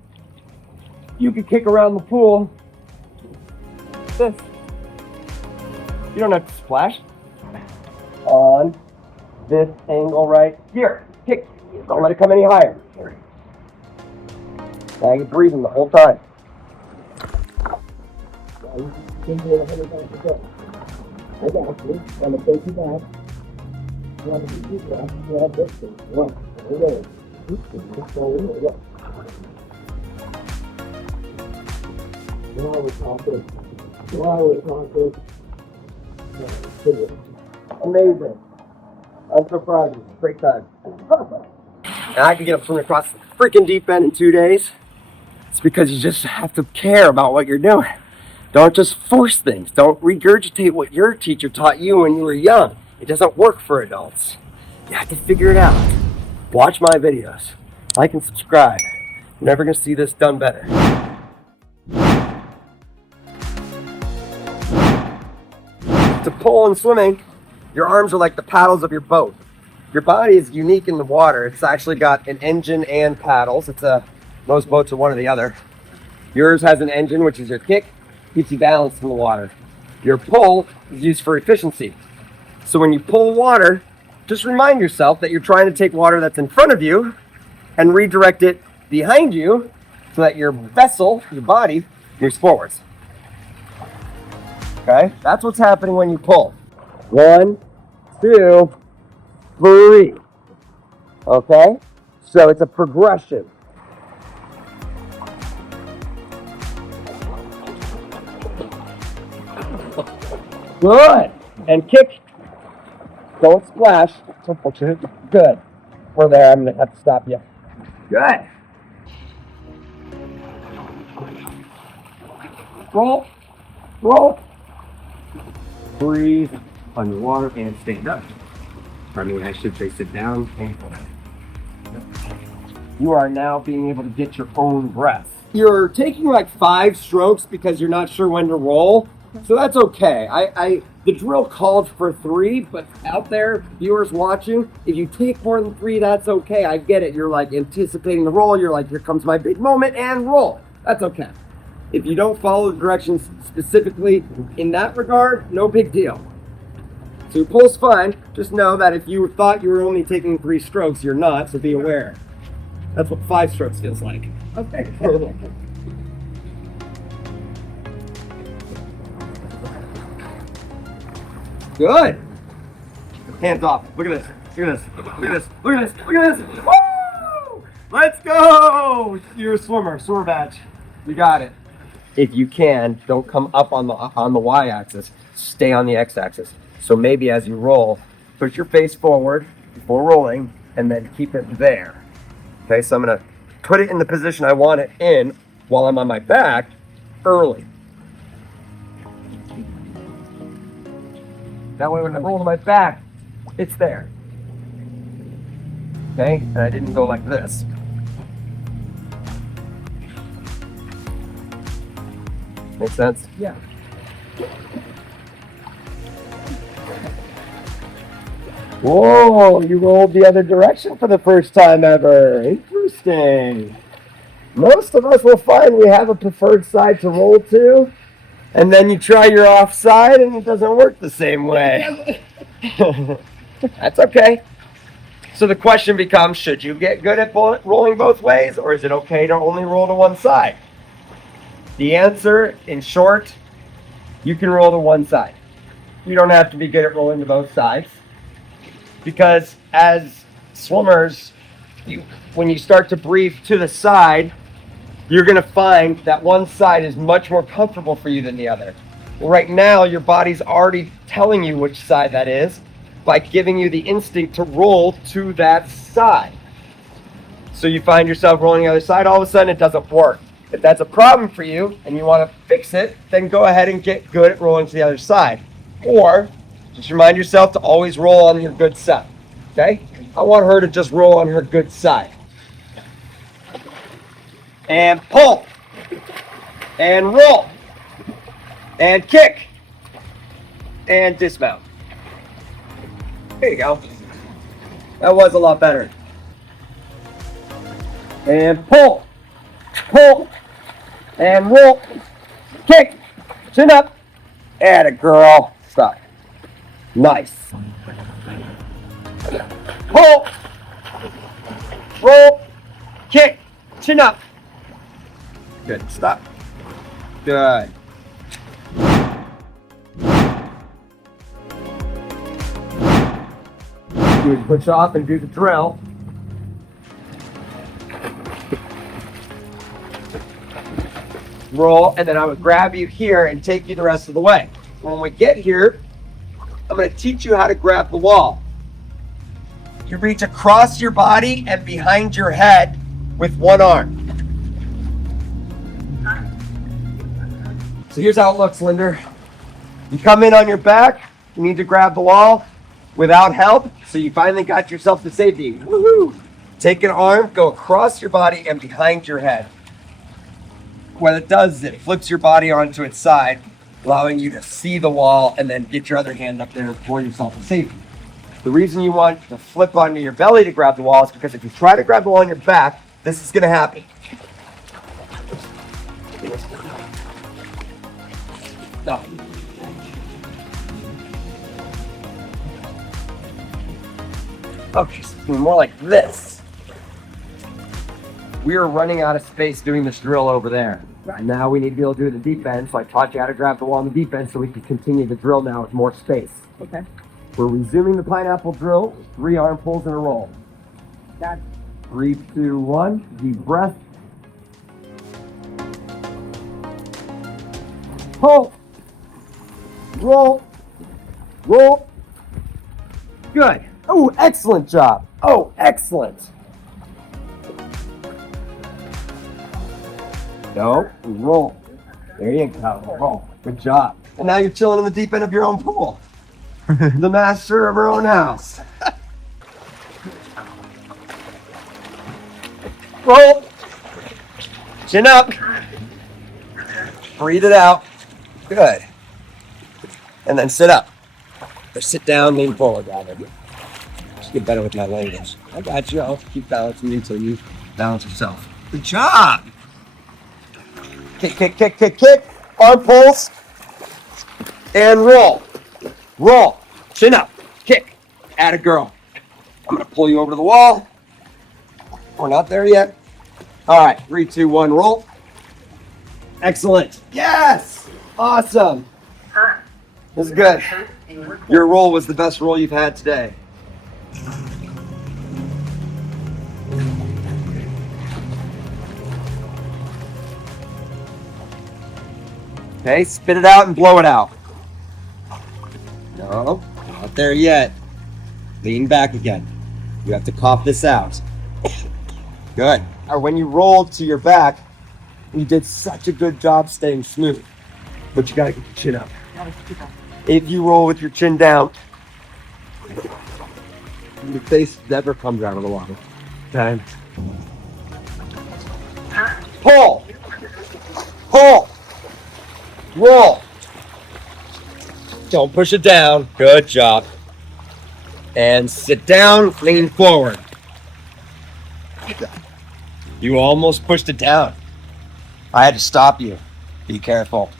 you can kick around the pool. This. You don't have to splash. On. this angle right here. Kick. Don't let it come any higher. Now you're breathing the whole time. Now you can do it 100 times a day. I got you. I'm going to take you back. You want to do that? You have this thing. One. There it is. Now we're talking. Amazing. I'm so proud of you. Great time. And I can get up swimming across the freaking deep end in 2 days. It's because you just have to care about what you're doing. Don't just force things. Don't regurgitate what your teacher taught you when you were young. It doesn't work for adults. You have to figure it out. Watch my videos. Like and subscribe. You're never going to see this done better. To pull in swimming, your arms are like the paddles of your boat. Your body is unique in the water. It's actually got an engine and paddles. Most boats are one or the other. Yours has an engine, which is your kick, keeps you balanced in the water. Your pull is used for efficiency. So when you pull water, just remind yourself that you're trying to take water that's in front of you and redirect it behind you so that your vessel, your body, moves forwards. Okay, that's what's happening when you pull. 1, 2, 3. Okay, so it's a progression. Good. And kick. Don't splash. Good. We're there. I'm going to have to stop you. Good. Roll. Roll. Breathe underwater and stand up. I should say sit down. You are now being able to get your own breath. You're taking like 5 strokes because you're not sure when to roll. So that's okay. The drill called for 3, but out there, viewers watching, if you take more than 3, that's okay. I get it. You're like anticipating the roll. You're like, here comes my big moment, and roll. That's okay. If you don't follow the directions specifically in that regard, no big deal. So your pull's fine. Just know that if you thought you were only taking 3 strokes, you're not, so be aware. That's what 5 strokes feels like. Okay. Good. Hands off. Look at this. Look at this. Look at this. Look at this. Look at this. Woo! Let's go. You're a swimmer. Swimmer badge. You got it. If you can, don't come up on the y-axis. Stay on the x-axis. So maybe as you roll, push your face forward before rolling, and then keep it there. Okay, so I'm gonna put it in the position I want it in while I'm on my back early. That way when I roll to my back, it's there. Okay, and I didn't go like this. Make sense? Yeah. Whoa, you rolled the other direction for the first time ever. Interesting. Most of us will find we have a preferred side to roll to, and then you try your offside and it doesn't work the same way. That's okay. So the question becomes, should you get good at rolling both ways, or is it okay to only roll to one side? The answer, in short, you can roll to one side. You don't have to be good at rolling to both sides. Because as swimmers, when you start to breathe to the side, you're going to find that one side is much more comfortable for you than the other. Right now, your body's already telling you which side that is by giving you the instinct to roll to that side. So you find yourself rolling the other side, all of a sudden it doesn't work. If that's a problem for you and you want to fix it, then go ahead and get good at rolling to the other side. Or just remind yourself to always roll on your good side. Okay? I want her to just roll on her good side. And pull. And roll. And kick. And dismount. There you go. That was a lot better. And pull. Pull. And roll. Kick. Chin up. Atta girl. Stop. Nice. Pull, roll, kick, chin up. Good, stop. Good. You would push off and do the drill. Roll, and then I would grab you here and take you the rest of the way. When we get here, I'm going to teach you how to grab the wall. You reach across your body and behind your head with one arm. So here's how it looks, Linder. You come in on your back, you need to grab the wall without help, so you finally got yourself to safety. Woohoo! Take an arm, go across your body and behind your head. What it does is it flips your body onto its side, allowing you to see the wall and then get your other hand up there and pull yourself to safety. The reason you want to flip onto your belly to grab the wall is because if you try to grab the wall on your back, this is going to happen. No. Okay, so more like this. We are running out of space doing this drill over there. Right. Now we need to be able to do the deep end, so I taught you how to grab the wall on the deep end so we can continue the drill now with more space. Okay. We're resuming the pineapple drill with 3 arm pulls in a roll. Got it. 3, 2, 1, deep breath. Pull. Roll. Roll. Good. Oh, excellent job. Oh, excellent. No, roll. There you go. Roll. Good job. And now you're chilling in the deep end of your own pool. The master of her own house. Roll. Chin up. Breathe it out. Good. And then sit up. Or sit down, lean forward, rather. Just get better with my language. I got you. I'll keep balancing you until you balance yourself. Good job. Kick, kick, kick, kick, kick. Arm pulls. And roll. Roll. Chin up. Kick. Atta girl. I'm going to pull you over to the wall. We're not there yet. All right. 3, 2, 1, roll. Excellent. Yes. Awesome. This is good. Your roll was the best roll you've had today. Okay, spit it out and blow it out. No, not there yet. Lean back again. You have to cough this out. Good. Or when you rolled to your back, you did such a good job staying smooth. But you gotta get your chin up. If you roll with your chin down, your face never comes out of the water. Okay. Pull. Pull. Roll. Don't push it down. Good job. And sit down, lean forward. You almost pushed it down. I had to stop you. Be careful.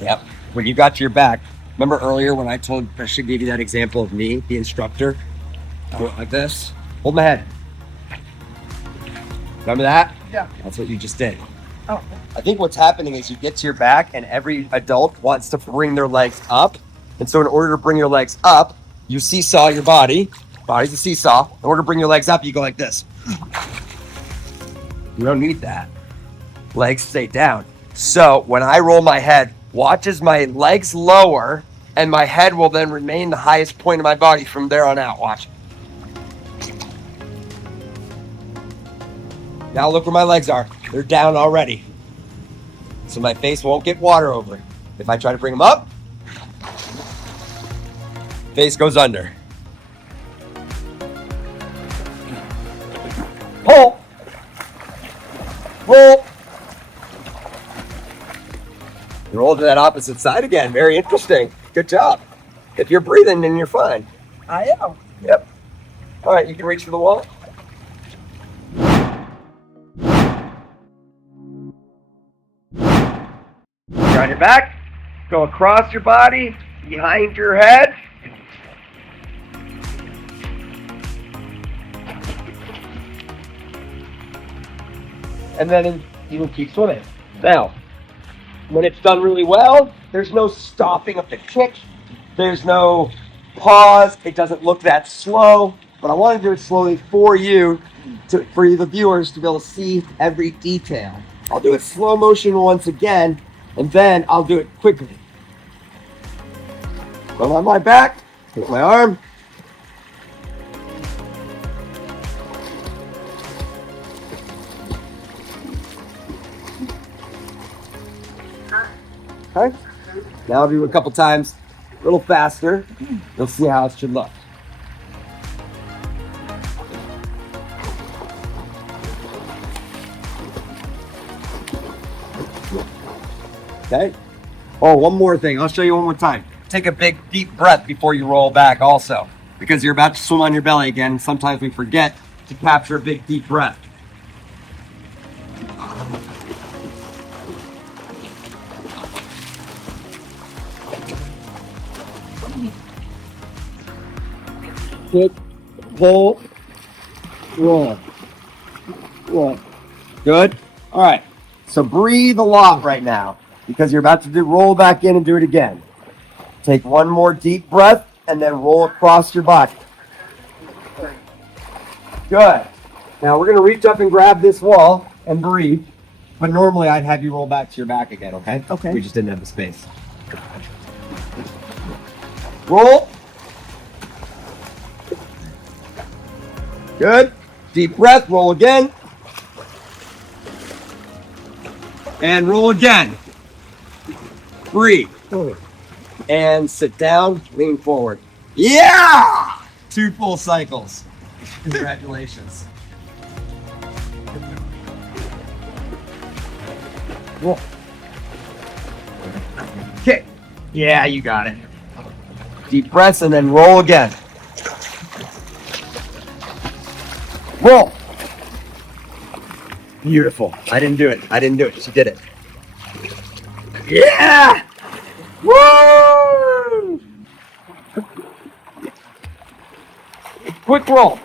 Yep. When you got to your back, remember earlier when I should give you that example of me, the instructor? I went like this. Hold my head. Remember that? Yeah. That's what you just did. Oh. I think what's happening is you get to your back and every adult wants to bring their legs up. And so in order to bring your legs up, you seesaw your body. Body's a seesaw. In order to bring your legs up, you go like this. You don't need that. Legs stay down. So when I roll my head, watch as my legs lower and my head will then remain the highest point of my body from there on out. Watch. Now look where my legs are. They're down already. So my face won't get water over it. If I try to bring them up, face goes under. Pull. Roll. Roll to that opposite side again. Very interesting. Good job. If you're breathing, then you're fine. I am. Yep. All right, you can reach for the wall. You're on your back. Go across your body, behind your head. and then you will keep swimming. Now, when it's done really well, there's no stopping of the kick. There's no pause. It doesn't look that slow, but I want to do it slowly for you, for you, the viewers, to be able to see every detail. I'll do it slow motion once again, and then I'll do it quickly. Go on my back, take my arm. Okay. Now I'll do it a couple times, a little faster. You'll see how it should look. Okay. Oh, one more thing. I'll show you one more time. Take a big, deep breath before you roll back also, because you're about to swim on your belly again. Sometimes we forget to capture a big, deep breath. Good. Pull. Roll. Roll. Good. All right. So breathe a lot right now, because you're about to roll back in and do it again. Take one more deep breath and then roll across your body. Good. Now we're going to reach up and grab this wall and breathe. But normally I'd have you roll back to your back again, okay? Okay. We just didn't have the space. Roll. Good. Deep breath. Roll again. And roll again. Breathe. And sit down, lean forward. Yeah! 2 full cycles. Congratulations. Roll. Kick. Yeah, you got it. Deep breaths and then roll again. Roll. Beautiful. I didn't do it. I didn't do it. She did it. Yeah! Woo! Quick roll.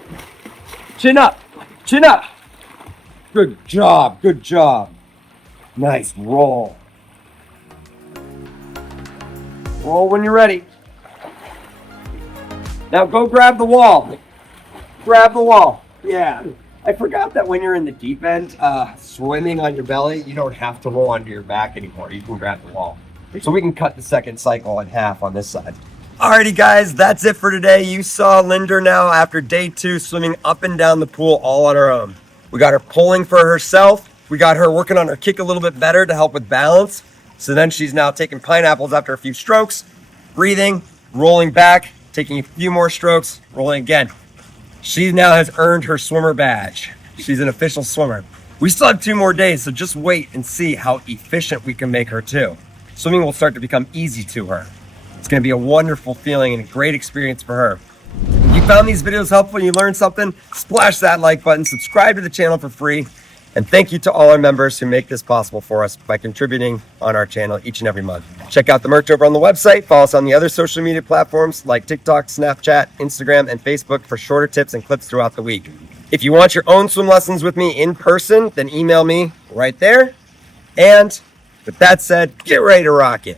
Chin up. Chin up. Good job. Good job. Nice roll. Roll when you're ready. Now go grab the wall. Grab the wall. Yeah. I forgot that when you're in the deep end, swimming on your belly, you don't have to roll onto your back anymore. You can grab the wall. So we can cut the second cycle in half on this side. Alrighty guys, that's it for today. You saw Linder now after day 2 swimming up and down the pool all on her own. We got her pulling for herself. We got her working on her kick a little bit better to help with balance. So then she's now taking pineapples after a few strokes, breathing, rolling back, taking a few more strokes, rolling again. She now has earned her swimmer badge. She's an official swimmer. We still have 2 more days, so just wait and see how efficient we can make her too. Swimming will start to become easy to her. It's going to be a wonderful feeling and a great experience for her. If you found these videos helpful and you learned something, splash that like button, subscribe to the channel for free, and thank you to all our members who make this possible for us by contributing on our channel each and every month. Check out the merch over on the website. Follow us on the other social media platforms like TikTok, Snapchat, Instagram, and Facebook for shorter tips and clips throughout the week. If you want your own swim lessons with me in person, then email me right there. And with that said, get ready to rock it.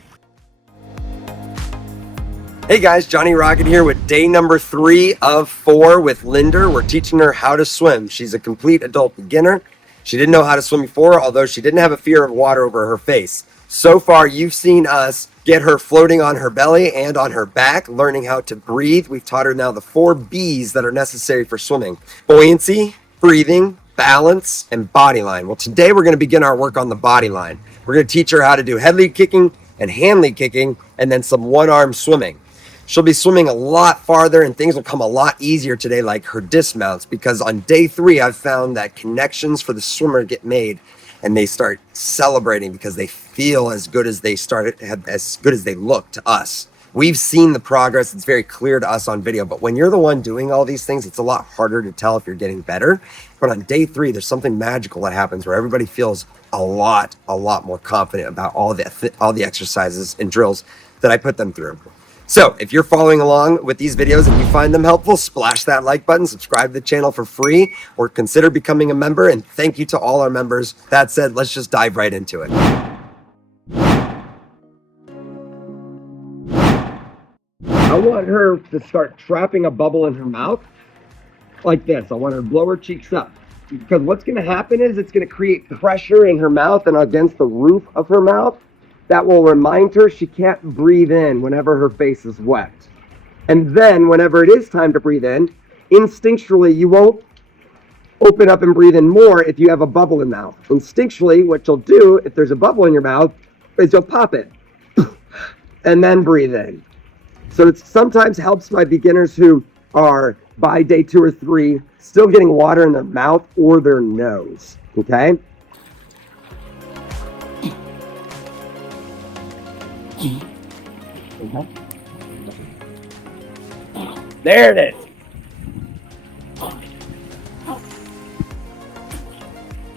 Hey guys, Jonny Rocket here with day number 3 of 4 with Linder. We're teaching her how to swim. She's a complete adult beginner. She didn't know how to swim before, although she didn't have a fear of water over her face. So far, you've seen us get her floating on her belly and on her back, learning how to breathe. We've taught her now the 4 B's that are necessary for swimming: buoyancy, breathing, balance, and body line. Well, today we're going to begin our work on the body line. We're going to teach her how to do head lead kicking and hand lead kicking, and then some one-arm swimming. She'll be swimming a lot farther and things will come a lot easier today, like her dismounts, because on day 3, I've found that connections for the swimmer get made and they start celebrating because they feel as good as they look to us. We've seen the progress. It's very clear to us on video, but when you're the one doing all these things, it's a lot harder to tell if you're getting better. But on day 3, there's something magical that happens where everybody feels a lot more confident about all the exercises and drills that I put them through. So if you're following along with these videos and you find them helpful, splash that like button, subscribe to the channel for free, or consider becoming a member. And thank you to all our members. That said, let's just dive right into it. I want her to start trapping a bubble in her mouth like this. I want her to blow her cheeks up, because what's going to happen is it's going to create pressure in her mouth and against the roof of her mouth. That will remind her she can't breathe in whenever her face is wet. And then whenever it is time to breathe in, instinctually you won't open up and breathe in more if you have a bubble in the mouth. Instinctually, what you'll do if there's a bubble in your mouth is you'll pop it and then breathe in. So it sometimes helps my beginners who are by day 2 or 3 still getting water in their mouth or their nose, okay? There it is.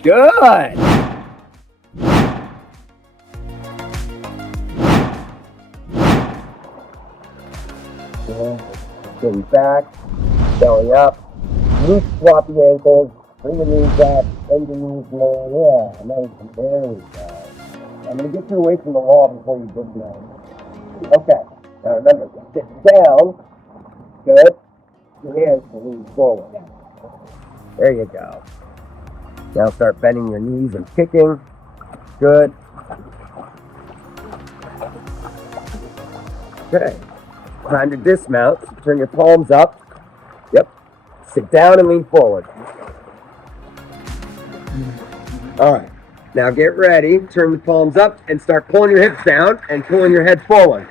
Good. Chin back, belly up, loose floppy ankles, bring the knees back, bend your knees more. Yeah, nice. There we go. I'm going to get you away from the wall before you dismount. Okay. Now remember, sit down. Good. Your hands will lean forward. There you go. Now start bending your knees and kicking. Good. Okay. Time to dismount. Turn your palms up. Yep. Sit down and lean forward. All right. Now get ready. Turn the palms up and start pulling your hips down and pulling your head forward.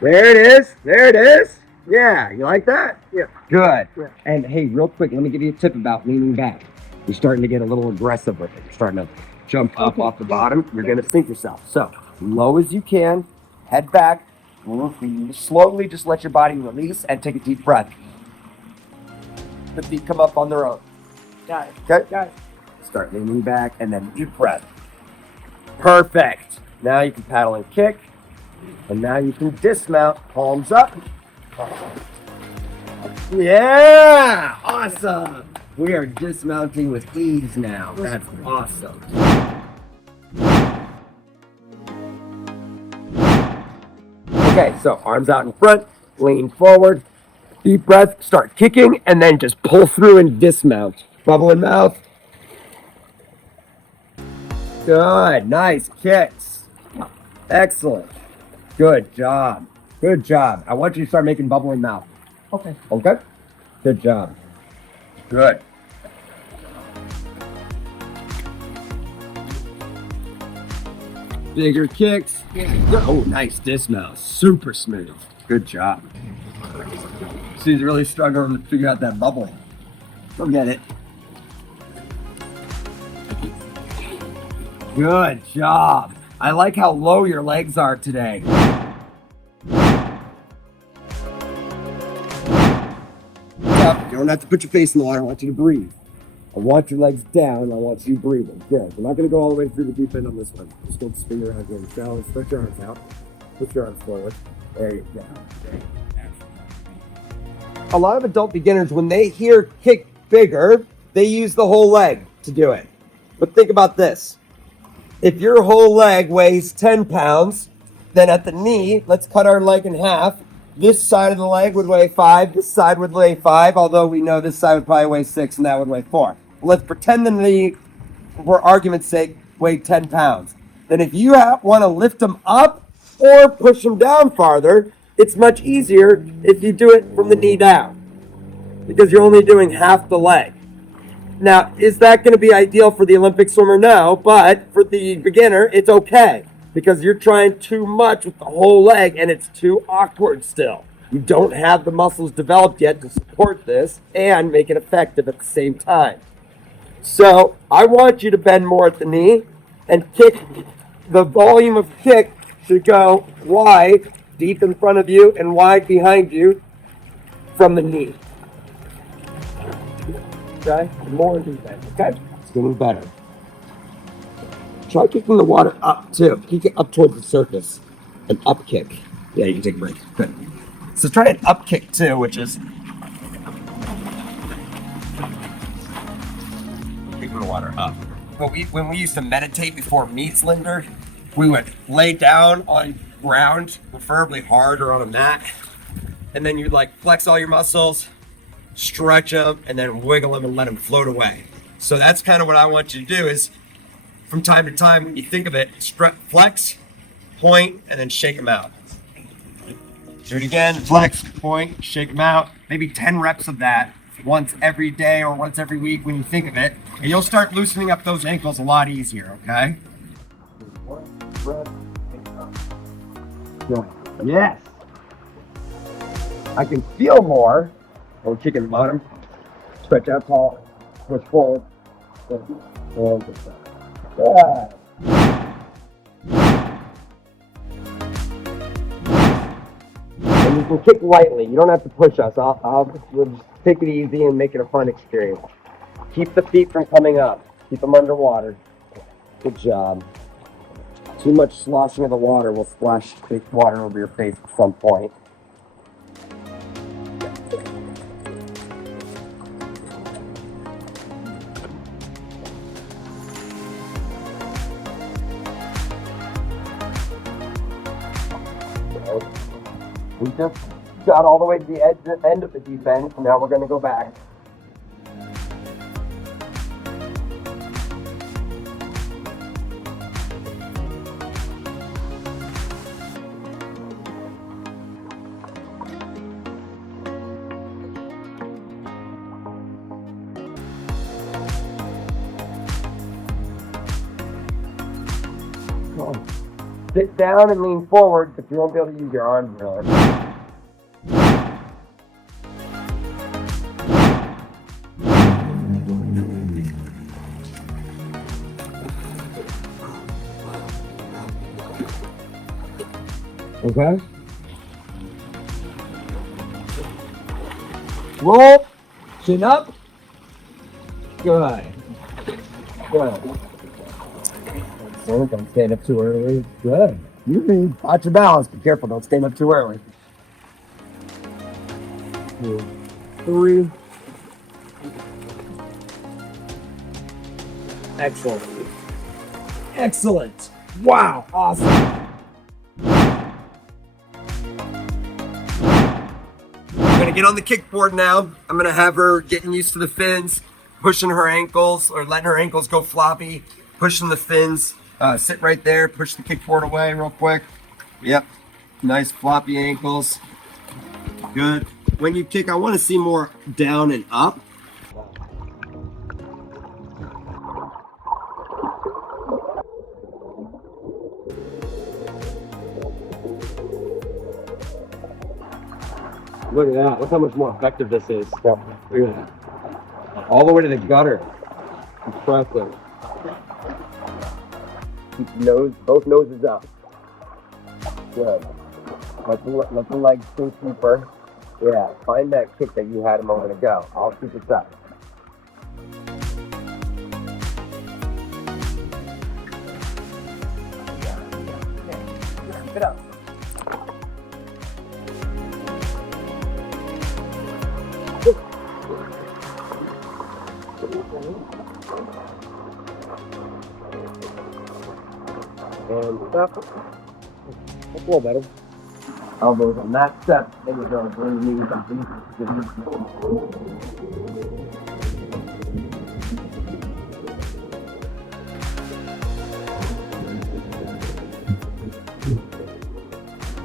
There it is. There it is. Yeah. You like that? Yeah. Good. Yeah. And hey, real quick, let me give you a tip about leaning back. You're starting to get a little aggressive with it. You're starting to jump up off the bottom. You're going to sink yourself. So low as you can. Head back. Slowly just let your body release and take a deep breath. The feet come up on their own. Got it. Okay? Got it. Start leaning back and then deep breath. Perfect. Now you can paddle and kick. And now you can dismount. Palms up. Yeah! Awesome! We are dismounting with ease now. That's awesome. Okay, so arms out in front, lean forward, deep breath, start kicking, and then just pull through and dismount. Bubble in mouth. Good, nice kicks. Excellent. Good job. Good job. I want you to start making bubble in mouth. Okay. Okay? Good job. Good. Bigger kicks. Oh, nice dismount. Super smooth. Good job. She's really struggling to figure out that bubble. Go get it. Good job. I like how low your legs are today. You don't have to put your face in the water. I want you to breathe. I want your legs down. I want you breathing. Good. We're not going to go all the way through the deep end on this one. Just going to spin your around here. Shallow. Stretch your arms out. Put your arms forward. There you go. A lot of adult beginners, when they hear kick bigger, they use the whole leg to do it. But think about this. If your whole leg weighs 10 pounds, then at the knee, let's cut our leg in half. This side of the leg would weigh 5. This side would weigh 5, although we know this side would probably weigh 6 and that would weigh 4. Let's pretend the knee, for argument's sake, weighed 10 pounds. Then if you want to lift them up or push them down farther, it's much easier if you do it from the knee down, because you're only doing half the leg. Now, is that going to be ideal for the Olympic swimmer? No, but for the beginner, it's okay, because you're trying too much with the whole leg and it's too awkward still. You don't have the muscles developed yet to support this and make it effective at the same time. So I want you to bend more at the knee and kick. The volume of kick should go wide, deep in front of you and wide behind you from the knee. Okay? More defense. Okay? It's getting better. Try kicking the water up too. Kick it up towards the surface. An up kick. Yeah, you can take a break. Good. So try an up kick too, which is kicking the water up. When we used to meditate before meets, Linder, we would lay down on ground, preferably hard or on a mat, and then you'd like flex all your muscles, stretch them, and then wiggle them and let them float away. So that's kind of what I want you to do is from time to time, when you think of it, flex, point, and then shake them out. Do it again, flex, point, shake them out. Maybe 10 reps of that once every day or once every week when you think of it. And you'll start loosening up those ankles a lot easier, okay? Yes. I can feel more. We'll kick in the bottom. Stretch out tall. Push forward. Yeah. And you can kick lightly. You don't have to push us. We'll just take it easy and make it a fun experience. Keep the feet from coming up. Keep them underwater. Good job. Too much sloshing of the water will splash water over your face at some point. We just got all the way to the end of the deep end, and now we're going to go back. Sit down and lean forward, but you won't be able to use your arms really. Okay. Roll. Chin up. Good. Good. Don't stand up too early. Good. You need watch your balance. Be careful. Don't stand up too early. 2, 3. Excellent. Excellent. Wow. Awesome. I'm going to get on the kickboard now. I'm going to have her getting used to the fins, pushing her ankles or letting her ankles go floppy, pushing the fins. Sit right there, push the kickboard away real quick. Yep, nice floppy ankles. Good. When you kick, I want to see more down and up. Look at that. Look how much more effective this is. Look at that. All the way to the gutter. Impressive. Keep both noses up. Good. Let the legs sink deeper. Yeah, find that kick that you had a moment ago. I'll keep this up. Keep it up. And step. That's a little better. Elbows on that step. Then you're going to bring knees up.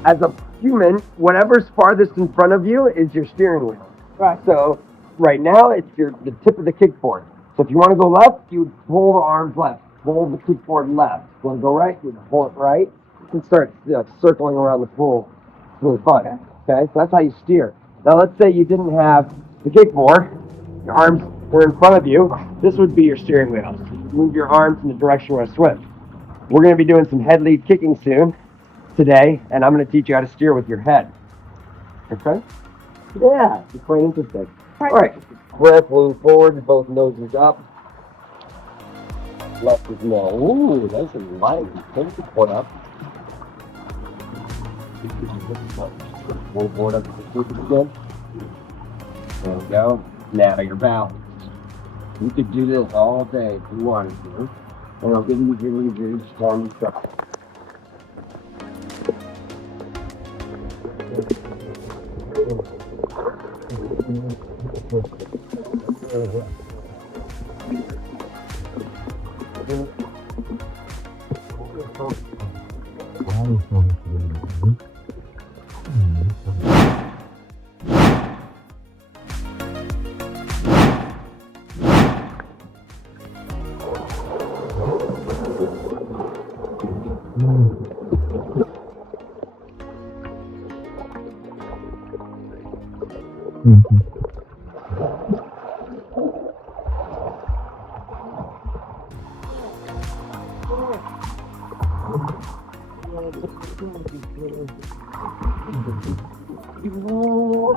As a human, whatever's farthest in front of you is your steering wheel. Right. So right now it's the tip of the kickboard. So if you want to go left, you would pull the arms left. Pull the kickboard left. If you want to go right, you pull it right. You can start circling around the pool. It's really fun. Okay, so that's how you steer. Now let's say you didn't have the kickboard. Your arms were in front of you. This would be your steering wheel. Move your arms in the direction you want to swim. We're going to be doing some head lead kicking soon today, and I'm going to teach you how to steer with your head. Okay? Yeah, it's quite interesting. All right, breath, lean forward, both noses up. Left is no. Ooh, nice and light. Take the foot up. Pull the board up to the surface again. There we go. Now you're balanced. You could do this all day if you wanted to. And I'll give you really, really strong instructions.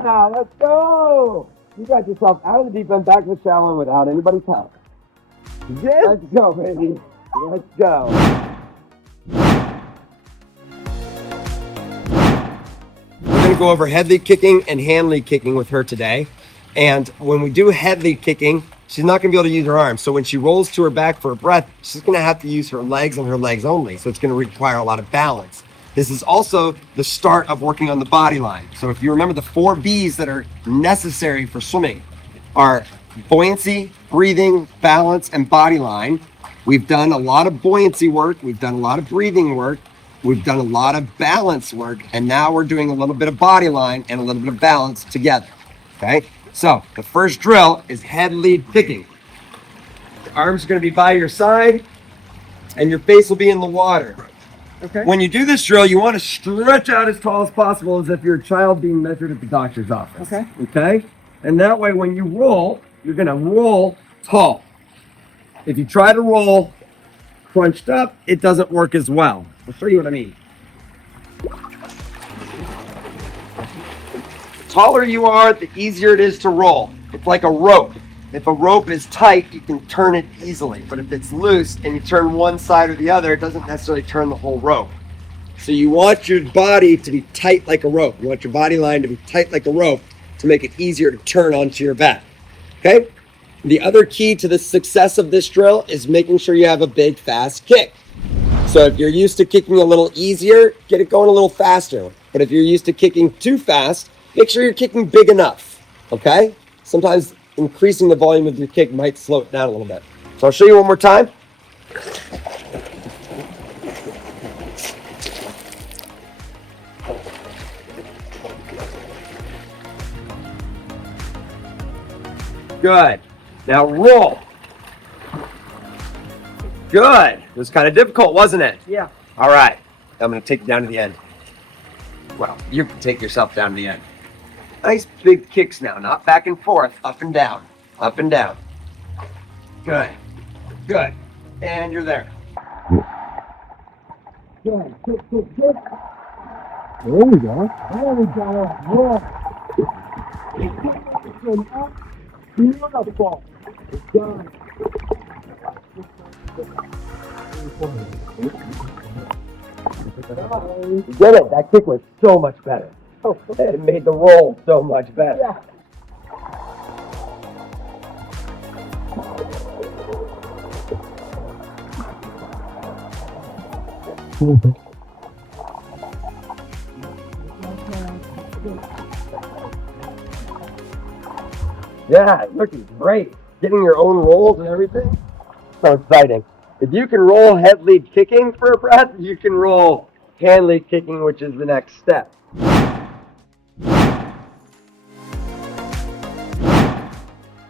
Wow, let's go! You got yourself out of the deep end, back to the shallow end without anybody's help. Yes. Let's go, baby. Let's go. We're going to go over head lead kicking and hand lead kicking with her today. And when we do head lead kicking, she's not going to be able to use her arms. So when she rolls to her back for a breath, she's going to have to use her legs and her legs only. So it's going to require a lot of balance. This is also the start of working on the body line. So if you remember, the 4 B's that are necessary for swimming are buoyancy, breathing, balance, and body line. We've done a lot of buoyancy work. We've done a lot of breathing work. We've done a lot of balance work. And now we're doing a little bit of body line and a little bit of balance together. Okay? So the first drill is head lead kicking. The arms are going to be by your side and your face will be in the water. Okay. When you do this drill, you want to stretch out as tall as possible, as if you're a child being measured at the doctor's office. Okay. Okay? And that way, when you roll, you're going to roll tall. If you try to roll crunched up, it doesn't work as well. I'll show you what I mean. The taller you are, the easier it is to roll. It's like a rope. If a rope is tight, you can turn it easily. But if it's loose and you turn one side or the other, it doesn't necessarily turn the whole rope. So you want your body to be tight like a rope. You want your body line to be tight like a rope to make it easier to turn onto your back. Okay? The other key to the success of this drill is making sure you have a big, fast kick. So if you're used to kicking a little easier, get it going a little faster. But if you're used to kicking too fast, make sure you're kicking big enough. Okay? Sometimes increasing the volume of your kick might slow it down a little bit. So I'll show you one more time. Good. Now roll. Good. It was kind of difficult, wasn't it? Yeah. All right. I'm going to take you down to the end. Well, you can take yourself down to the end. Nice big kicks now, not back and forth, up and down, up and down. Good. Good. And you're there. Good. Good, good, good. There we go. There we go. Roll. Beautiful. Good. You did it. That kick was so much better. It made the roll so much better. Yeah. Yeah, looking great. Getting your own rolls and everything. So exciting. If you can roll head lead kicking for a breath, you can roll hand lead kicking, which is the next step.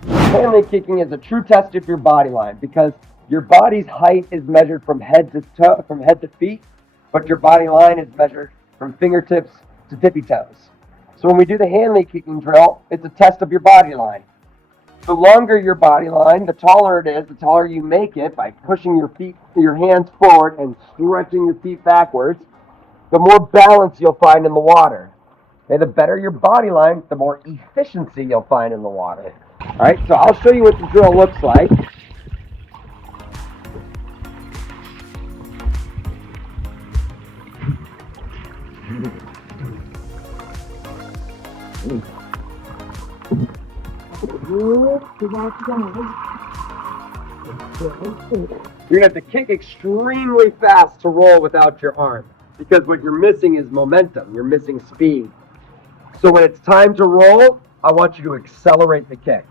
Hand lead kicking is a true test of your body line because your body's height is measured from head to toe, from head to feet, but your body line is measured from fingertips to tippy toes. So when we do the hand lead kicking drill, it's a test of your body line. The longer your body line, the taller it is, the taller you make it by pushing your hands forward and stretching your feet backwards, the more balance you'll find in the water. And the better your body line, the more efficiency you'll find in the water. All right, so I'll show you what the drill looks like. You're gonna have to kick extremely fast to roll without your arm, because what you're missing is momentum. You're missing speed. So when it's time to roll, I want you to accelerate the kick.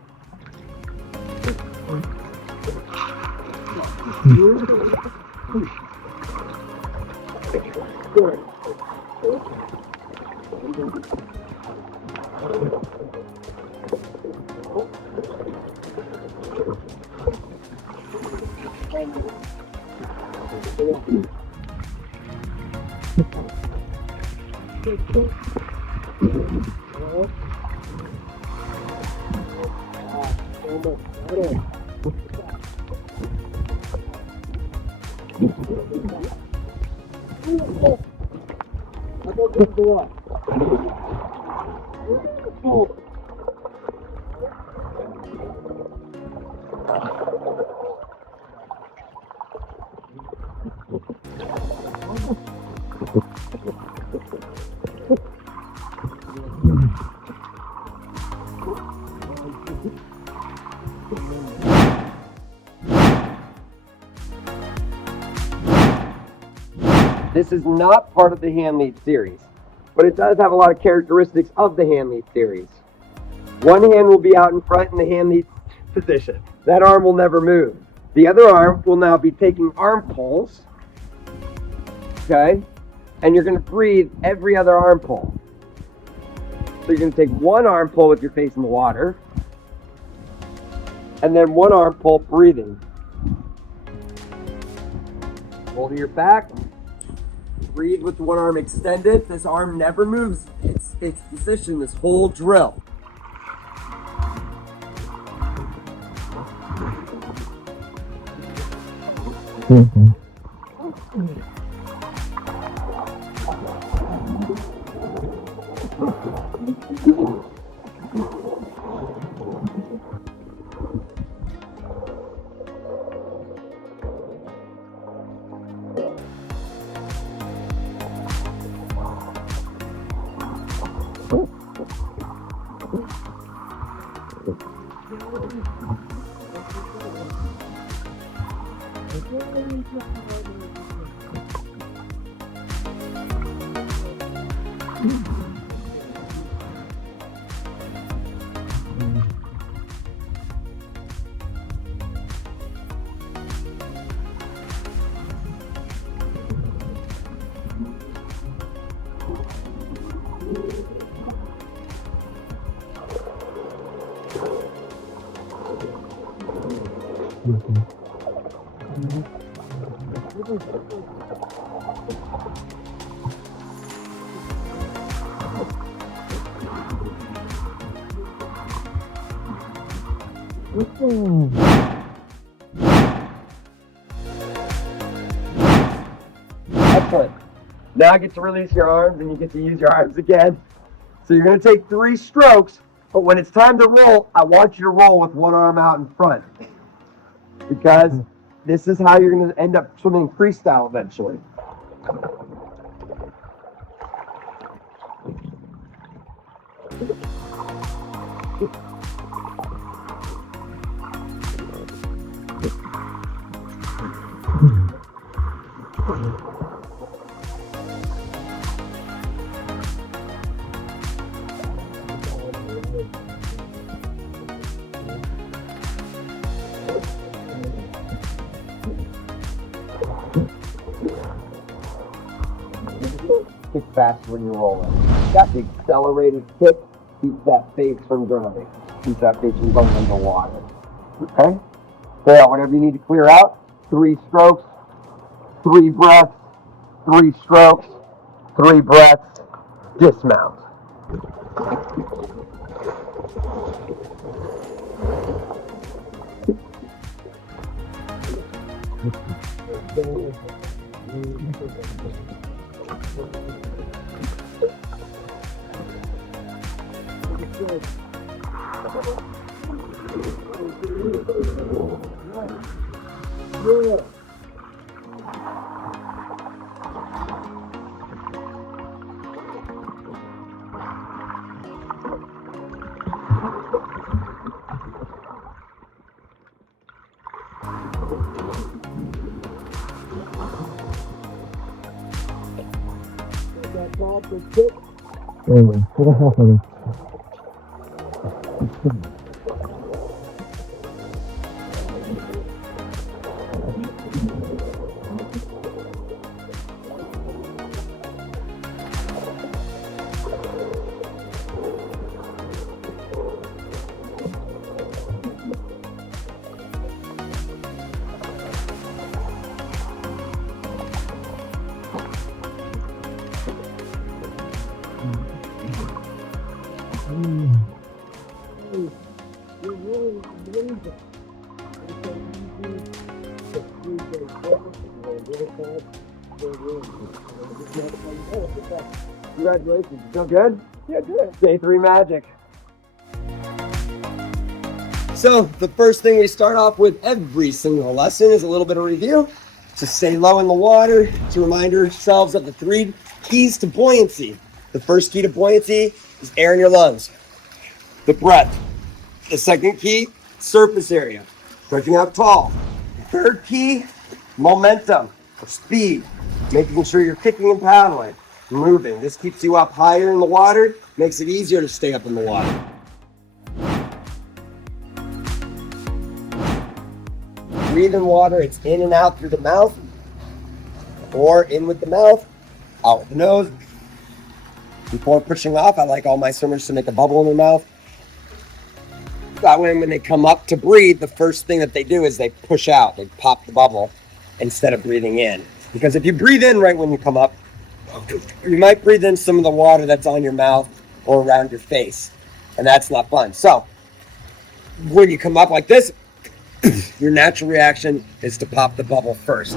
This is not part of the hand lead series, but it does have a lot of characteristics of the hand lead series. One hand will be out in front in the hand lead position. That arm will never move. The other arm will now be taking arm pulls, okay? And you're gonna breathe every other arm pull. So you're gonna take one arm pull with your face in the water, and then one arm pull breathing. Roll to your back. Breathe with one arm extended. This arm never moves its position this whole drill. Excellent. Now I get to release your arms and you get to use your arms again. So you're going to take 3 strokes, but when it's time to roll, I want you to roll with one arm out in front. Because this is how you're going to end up swimming freestyle eventually. Kick fast when you're rolling. Got the accelerated kick, keeps that face from drowning. Keeps that face from going into the water. Okay? So whatever you need to clear out, 3 strokes, 3 breaths, 3 strokes, 3 breaths, dismount. Congratulations. You feel good? Yeah, good. Day 3 magic. So the first thing we start off with every single lesson is a little bit of review. To stay low in the water, to remind ourselves of the 3 keys to buoyancy. The first key to buoyancy is air in your lungs. The breath. The second key, surface area. Stretching out tall. The third key, momentum, or speed. Making sure you're kicking and paddling, moving. This keeps you up higher in the water, makes it easier to stay up in the water. Breathe in water, it's in and out through the mouth, or in with the mouth, out with the nose. Before pushing off, I like all my swimmers to make a bubble in their mouth. That way when they come up to breathe, the first thing that they do is they push out, they pop the bubble instead of breathing in. Because if you breathe in right when you come up, you might breathe in some of the water that's on your mouth or around your face, and that's not fun. So when you come up like this, your natural reaction is to pop the bubble first.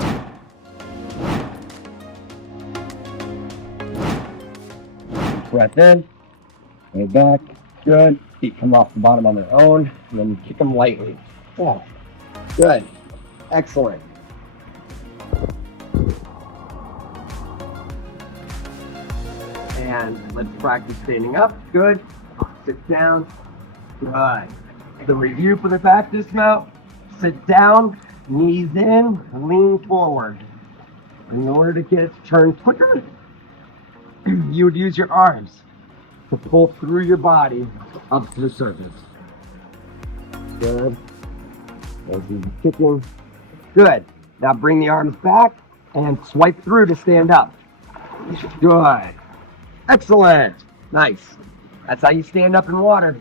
Breath in, way back, good. Feet come off the bottom on their own, and then you kick them lightly. Oh, good, excellent. And let's practice standing up, good. Sit down, good. The review for the back dismount, sit down, knees in, lean forward. In order to get it to turn quicker, you would use your arms to pull through your body up to the surface. Good. As you're kicking. Good. Now bring the arms back and swipe through to stand up. Good. Excellent. Nice. That's how you stand up in water.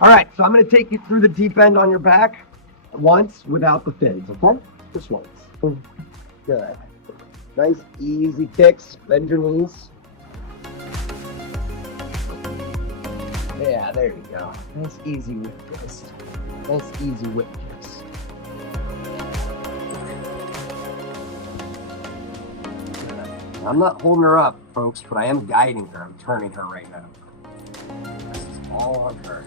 All right, so I'm going to take you through the deep end on your back once without the fins, okay? Just once. Good. Nice, easy kicks. Bend your knees. Yeah, there you go. Nice, easy whip kicks. Nice, easy whip kicks. Good. I'm not holding her up, folks, but I am guiding her. I'm turning her right now. This is all on her.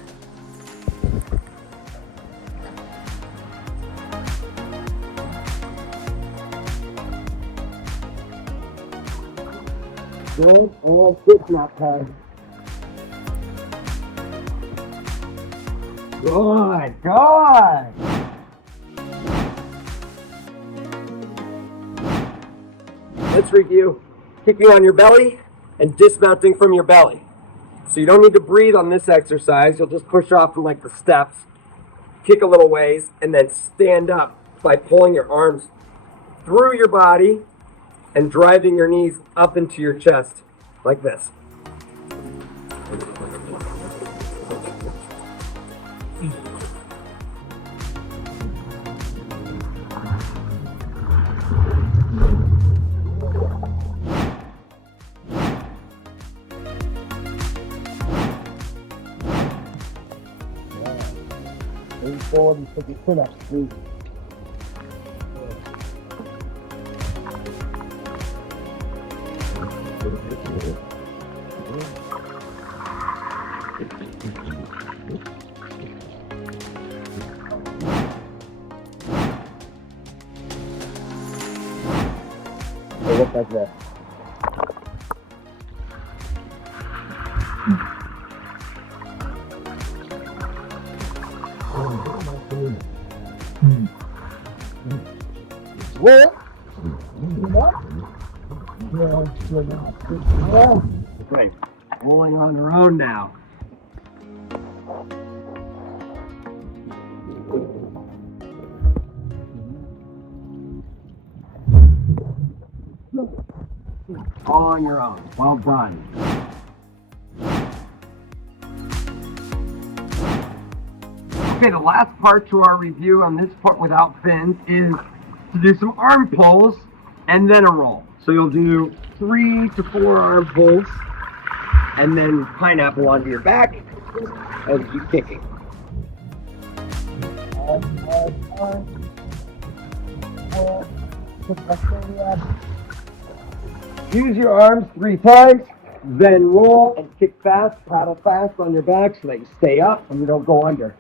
Good, and sit not time. Good, good. Let's review kicking on your belly and dismounting from your belly. So you don't need to breathe on this exercise. You'll just push off from like the steps, kick a little ways, and then stand up by pulling your arms through your body and driving your knees up into your chest like this. Lean forward and put your chin-ups, please. So look like that. Well, Right. Rolling on their own now. All on your own. Well done. Okay, the last part to our review on this part without fins is to do some arm pulls and then a roll. So you'll do 3 to 4 arm pulls and then pineapple onto your back as you keep kicking. Use your arms 3 times, then roll and kick fast, paddle fast on your back so that you stay up and you don't go under.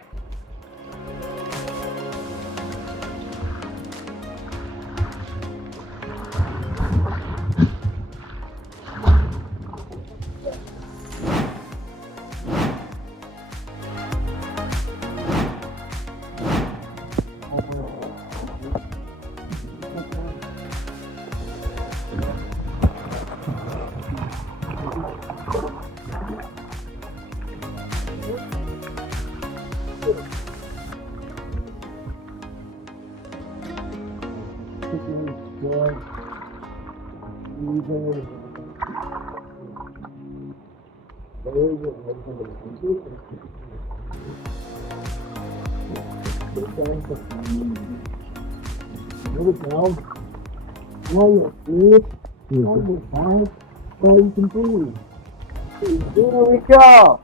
There we go.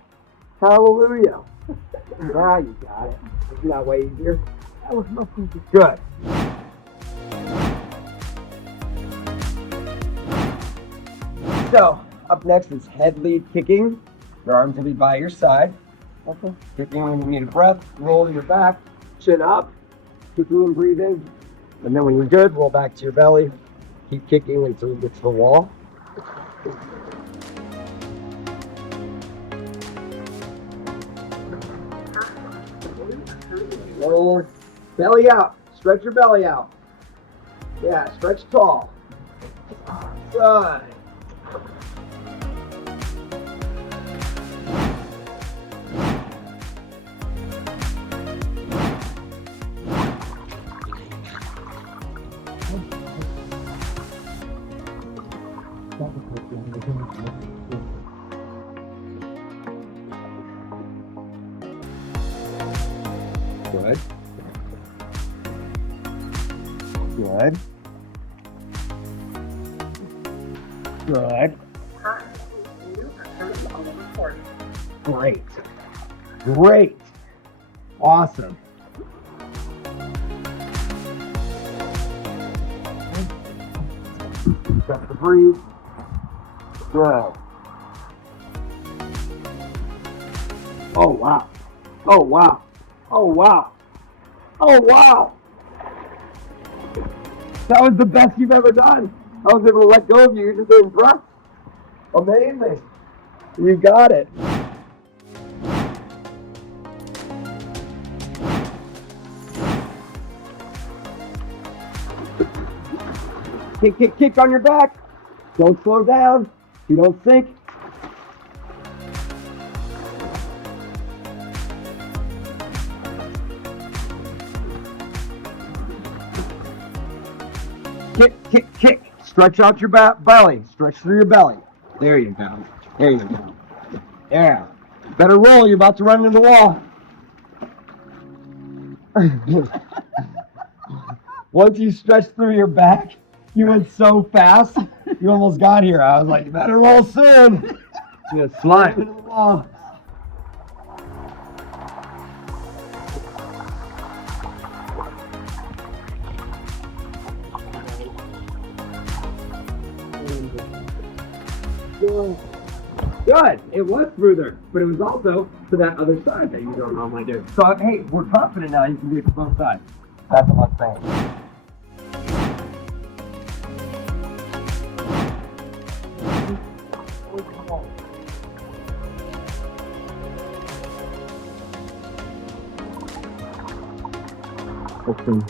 Hallelujah. Now you got it. Isn't that way easier? That was much easier. Good. So, up next is head lead kicking. Your arms will be by your side. Okay. Kicking when you need a breath, roll to your back, chin up, kicking and breathing. And then when you're good, roll back to your belly. Keep kicking until you get to the wall. Roll, belly out. Stretch your belly out. Yeah, stretch tall. Good. Good. Good. Good. Great. Great. Awesome. Got to breathe. Good. Oh, wow. Oh, wow. Oh, wow. Oh, wow. That was the best you've ever done. I was able to let go of you. You're just doing breath. Amazing. You got it. Kick, kick, kick on your back. Don't slow down. You don't sink. Kick, kick, kick. Stretch out your belly. Stretch through your belly. There you go. There you go. Yeah. Better roll. You're about to run into the wall. Once you stretch through your back, you went so fast, you almost got here. I was like, you better roll soon. You're gonna slide into the wall. Good. It was smoother, but it was also to that other side that you don't normally do. So, hey, we're confident now you can do it to both sides. That's what I'm saying. Open.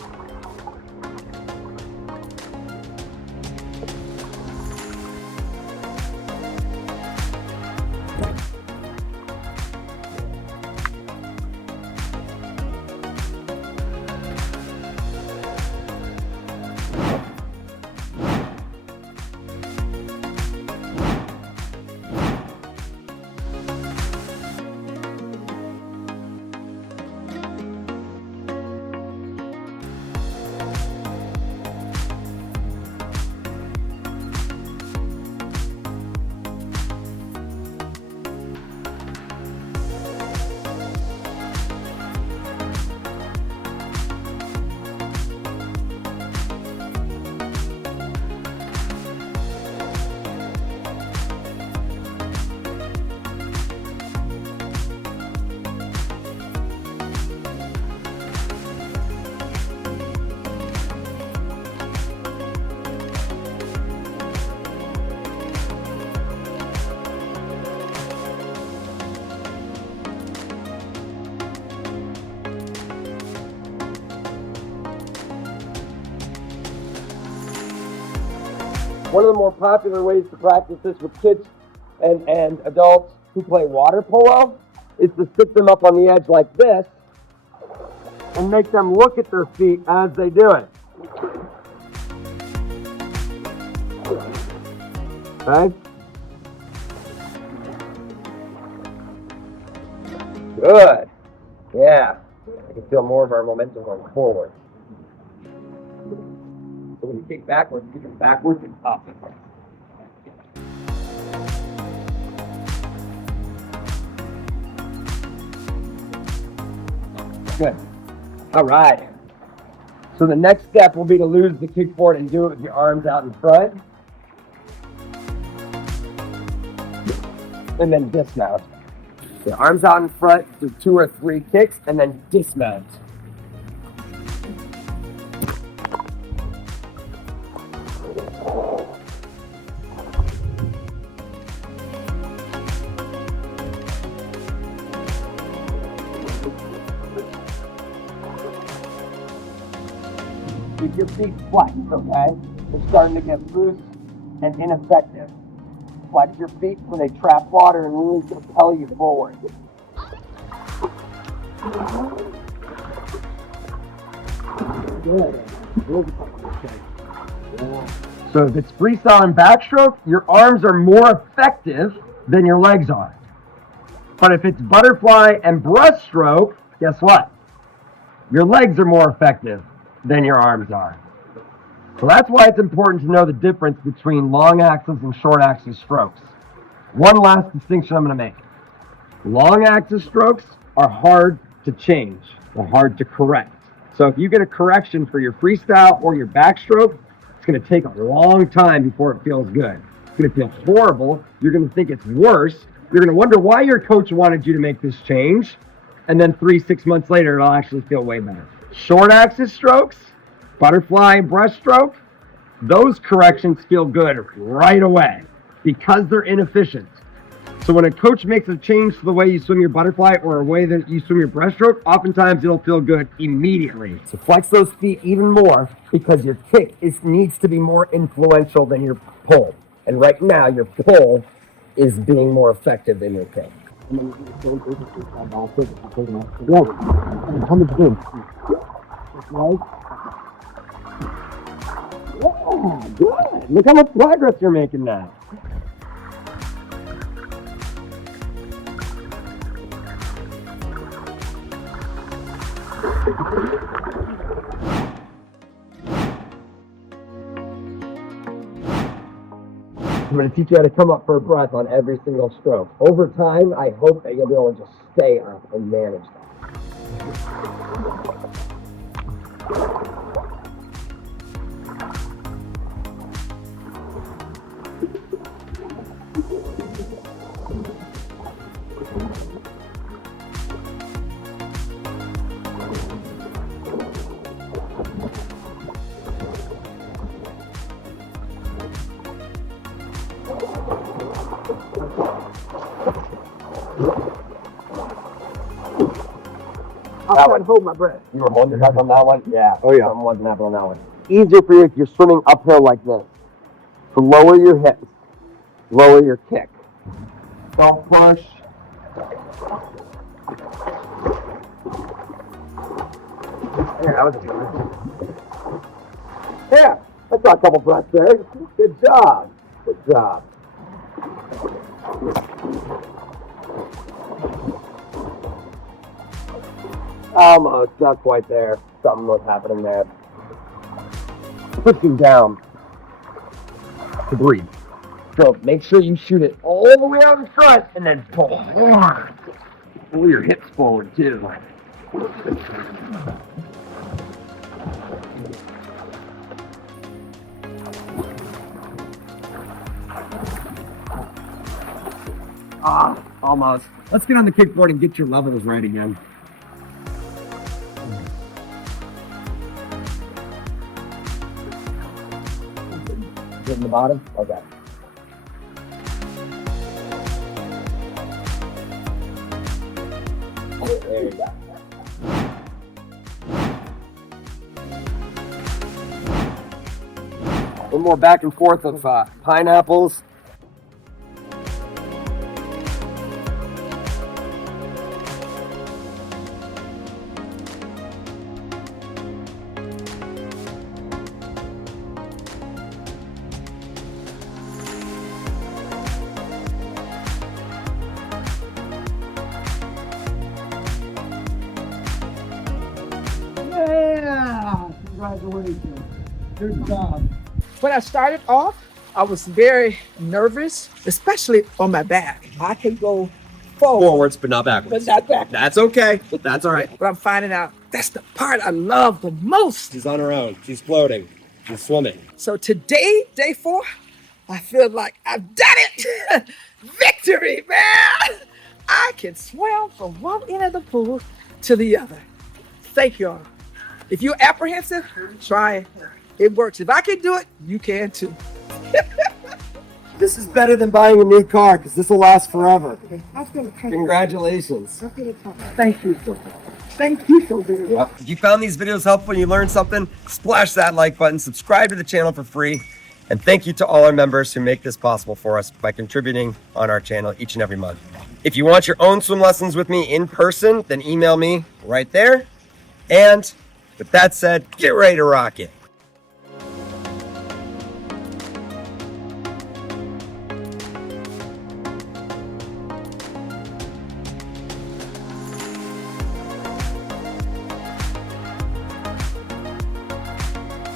One of the more popular ways to practice this with kids and adults who play water polo is to sit them up on the edge like this and make them look at their feet as they do it. Okay? Good. Yeah. I can feel more of our momentum going forward. So when you kick backwards and up. Good. All right. So the next step will be to lose the kickboard and do it with your arms out in front. And then dismount. The arms out in front, do 2 or 3 kicks, and then dismount. Keep your feet flexed, okay? They're starting to get loose and ineffective. Flex your feet so they trap water and really propel you forward. Good. So if it's freestyle and backstroke, your arms are more effective than your legs are. But if it's butterfly and breaststroke, guess what? Your legs are more effective than your arms are. So that's why it's important to know the difference between long axis and short axis strokes. One last distinction I'm going to make. Long axis strokes are hard to change. They're hard to correct. So if you get a correction for your freestyle or your backstroke, it's going to take a long time before it feels good. It's going to feel horrible. You're going to think it's worse. You're going to wonder why your coach wanted you to make this change. And then 3-6 months later, it'll actually feel way better. Short axis strokes, butterfly and breaststroke, those corrections feel good right away because they're inefficient. So when a coach makes a change to the way you swim your butterfly or a way that you swim your breaststroke, oftentimes it'll feel good immediately. So flex those feet even more because your kick needs to be more influential than your pull. And right now, your pull is being more effective than your kick. Yeah, good. Look how much progress you're making now. I'm going to teach you how to come up for a breath on every single stroke. Over time, I hope that you'll be able to just stay up and manage that. That one, hold my breath. You were holding your breath on that one? Yeah. Oh, yeah. Something wasn't happening on that one. Easier for you if you're swimming uphill like this. So lower your hips. Lower your kick. Don't push. Yeah, that was good. Yeah, I saw a couple breaths there. Good job. Good job. Almost, not quite there. Something was happening there. Pushing down to breathe. So make sure you shoot it all the way out in front and then pull hard. Pull your hips forward too. Almost. Let's get on the kickboard and get your levels right again. Get in the bottom? Okay. There you go. One more back and forth of pineapples. Yeah! Congratulations. Good job. When I started off, I was very nervous, especially on my back. I can go Forwards, but not backwards. but not back. That's okay. That's all right. But I'm finding out that's the part I love the most. She's on her own. She's floating. She's swimming. So today, day 4, I feel like I've done it. Victory, man. I can swim from one end of the pool to the other. Thank y'all. If you're apprehensive, try it. It works. If I can do it, you can too. This is better than buying a new car because this will last forever. Congratulations. Thank you so much. Thank you so very much. If you found these videos helpful and you learned something, splash that like button, subscribe to the channel for free. And thank you to all our members who make this possible for us by contributing on our channel each and every month. If you want your own swim lessons with me in person, then email me right there. And with that said, get ready to rock it.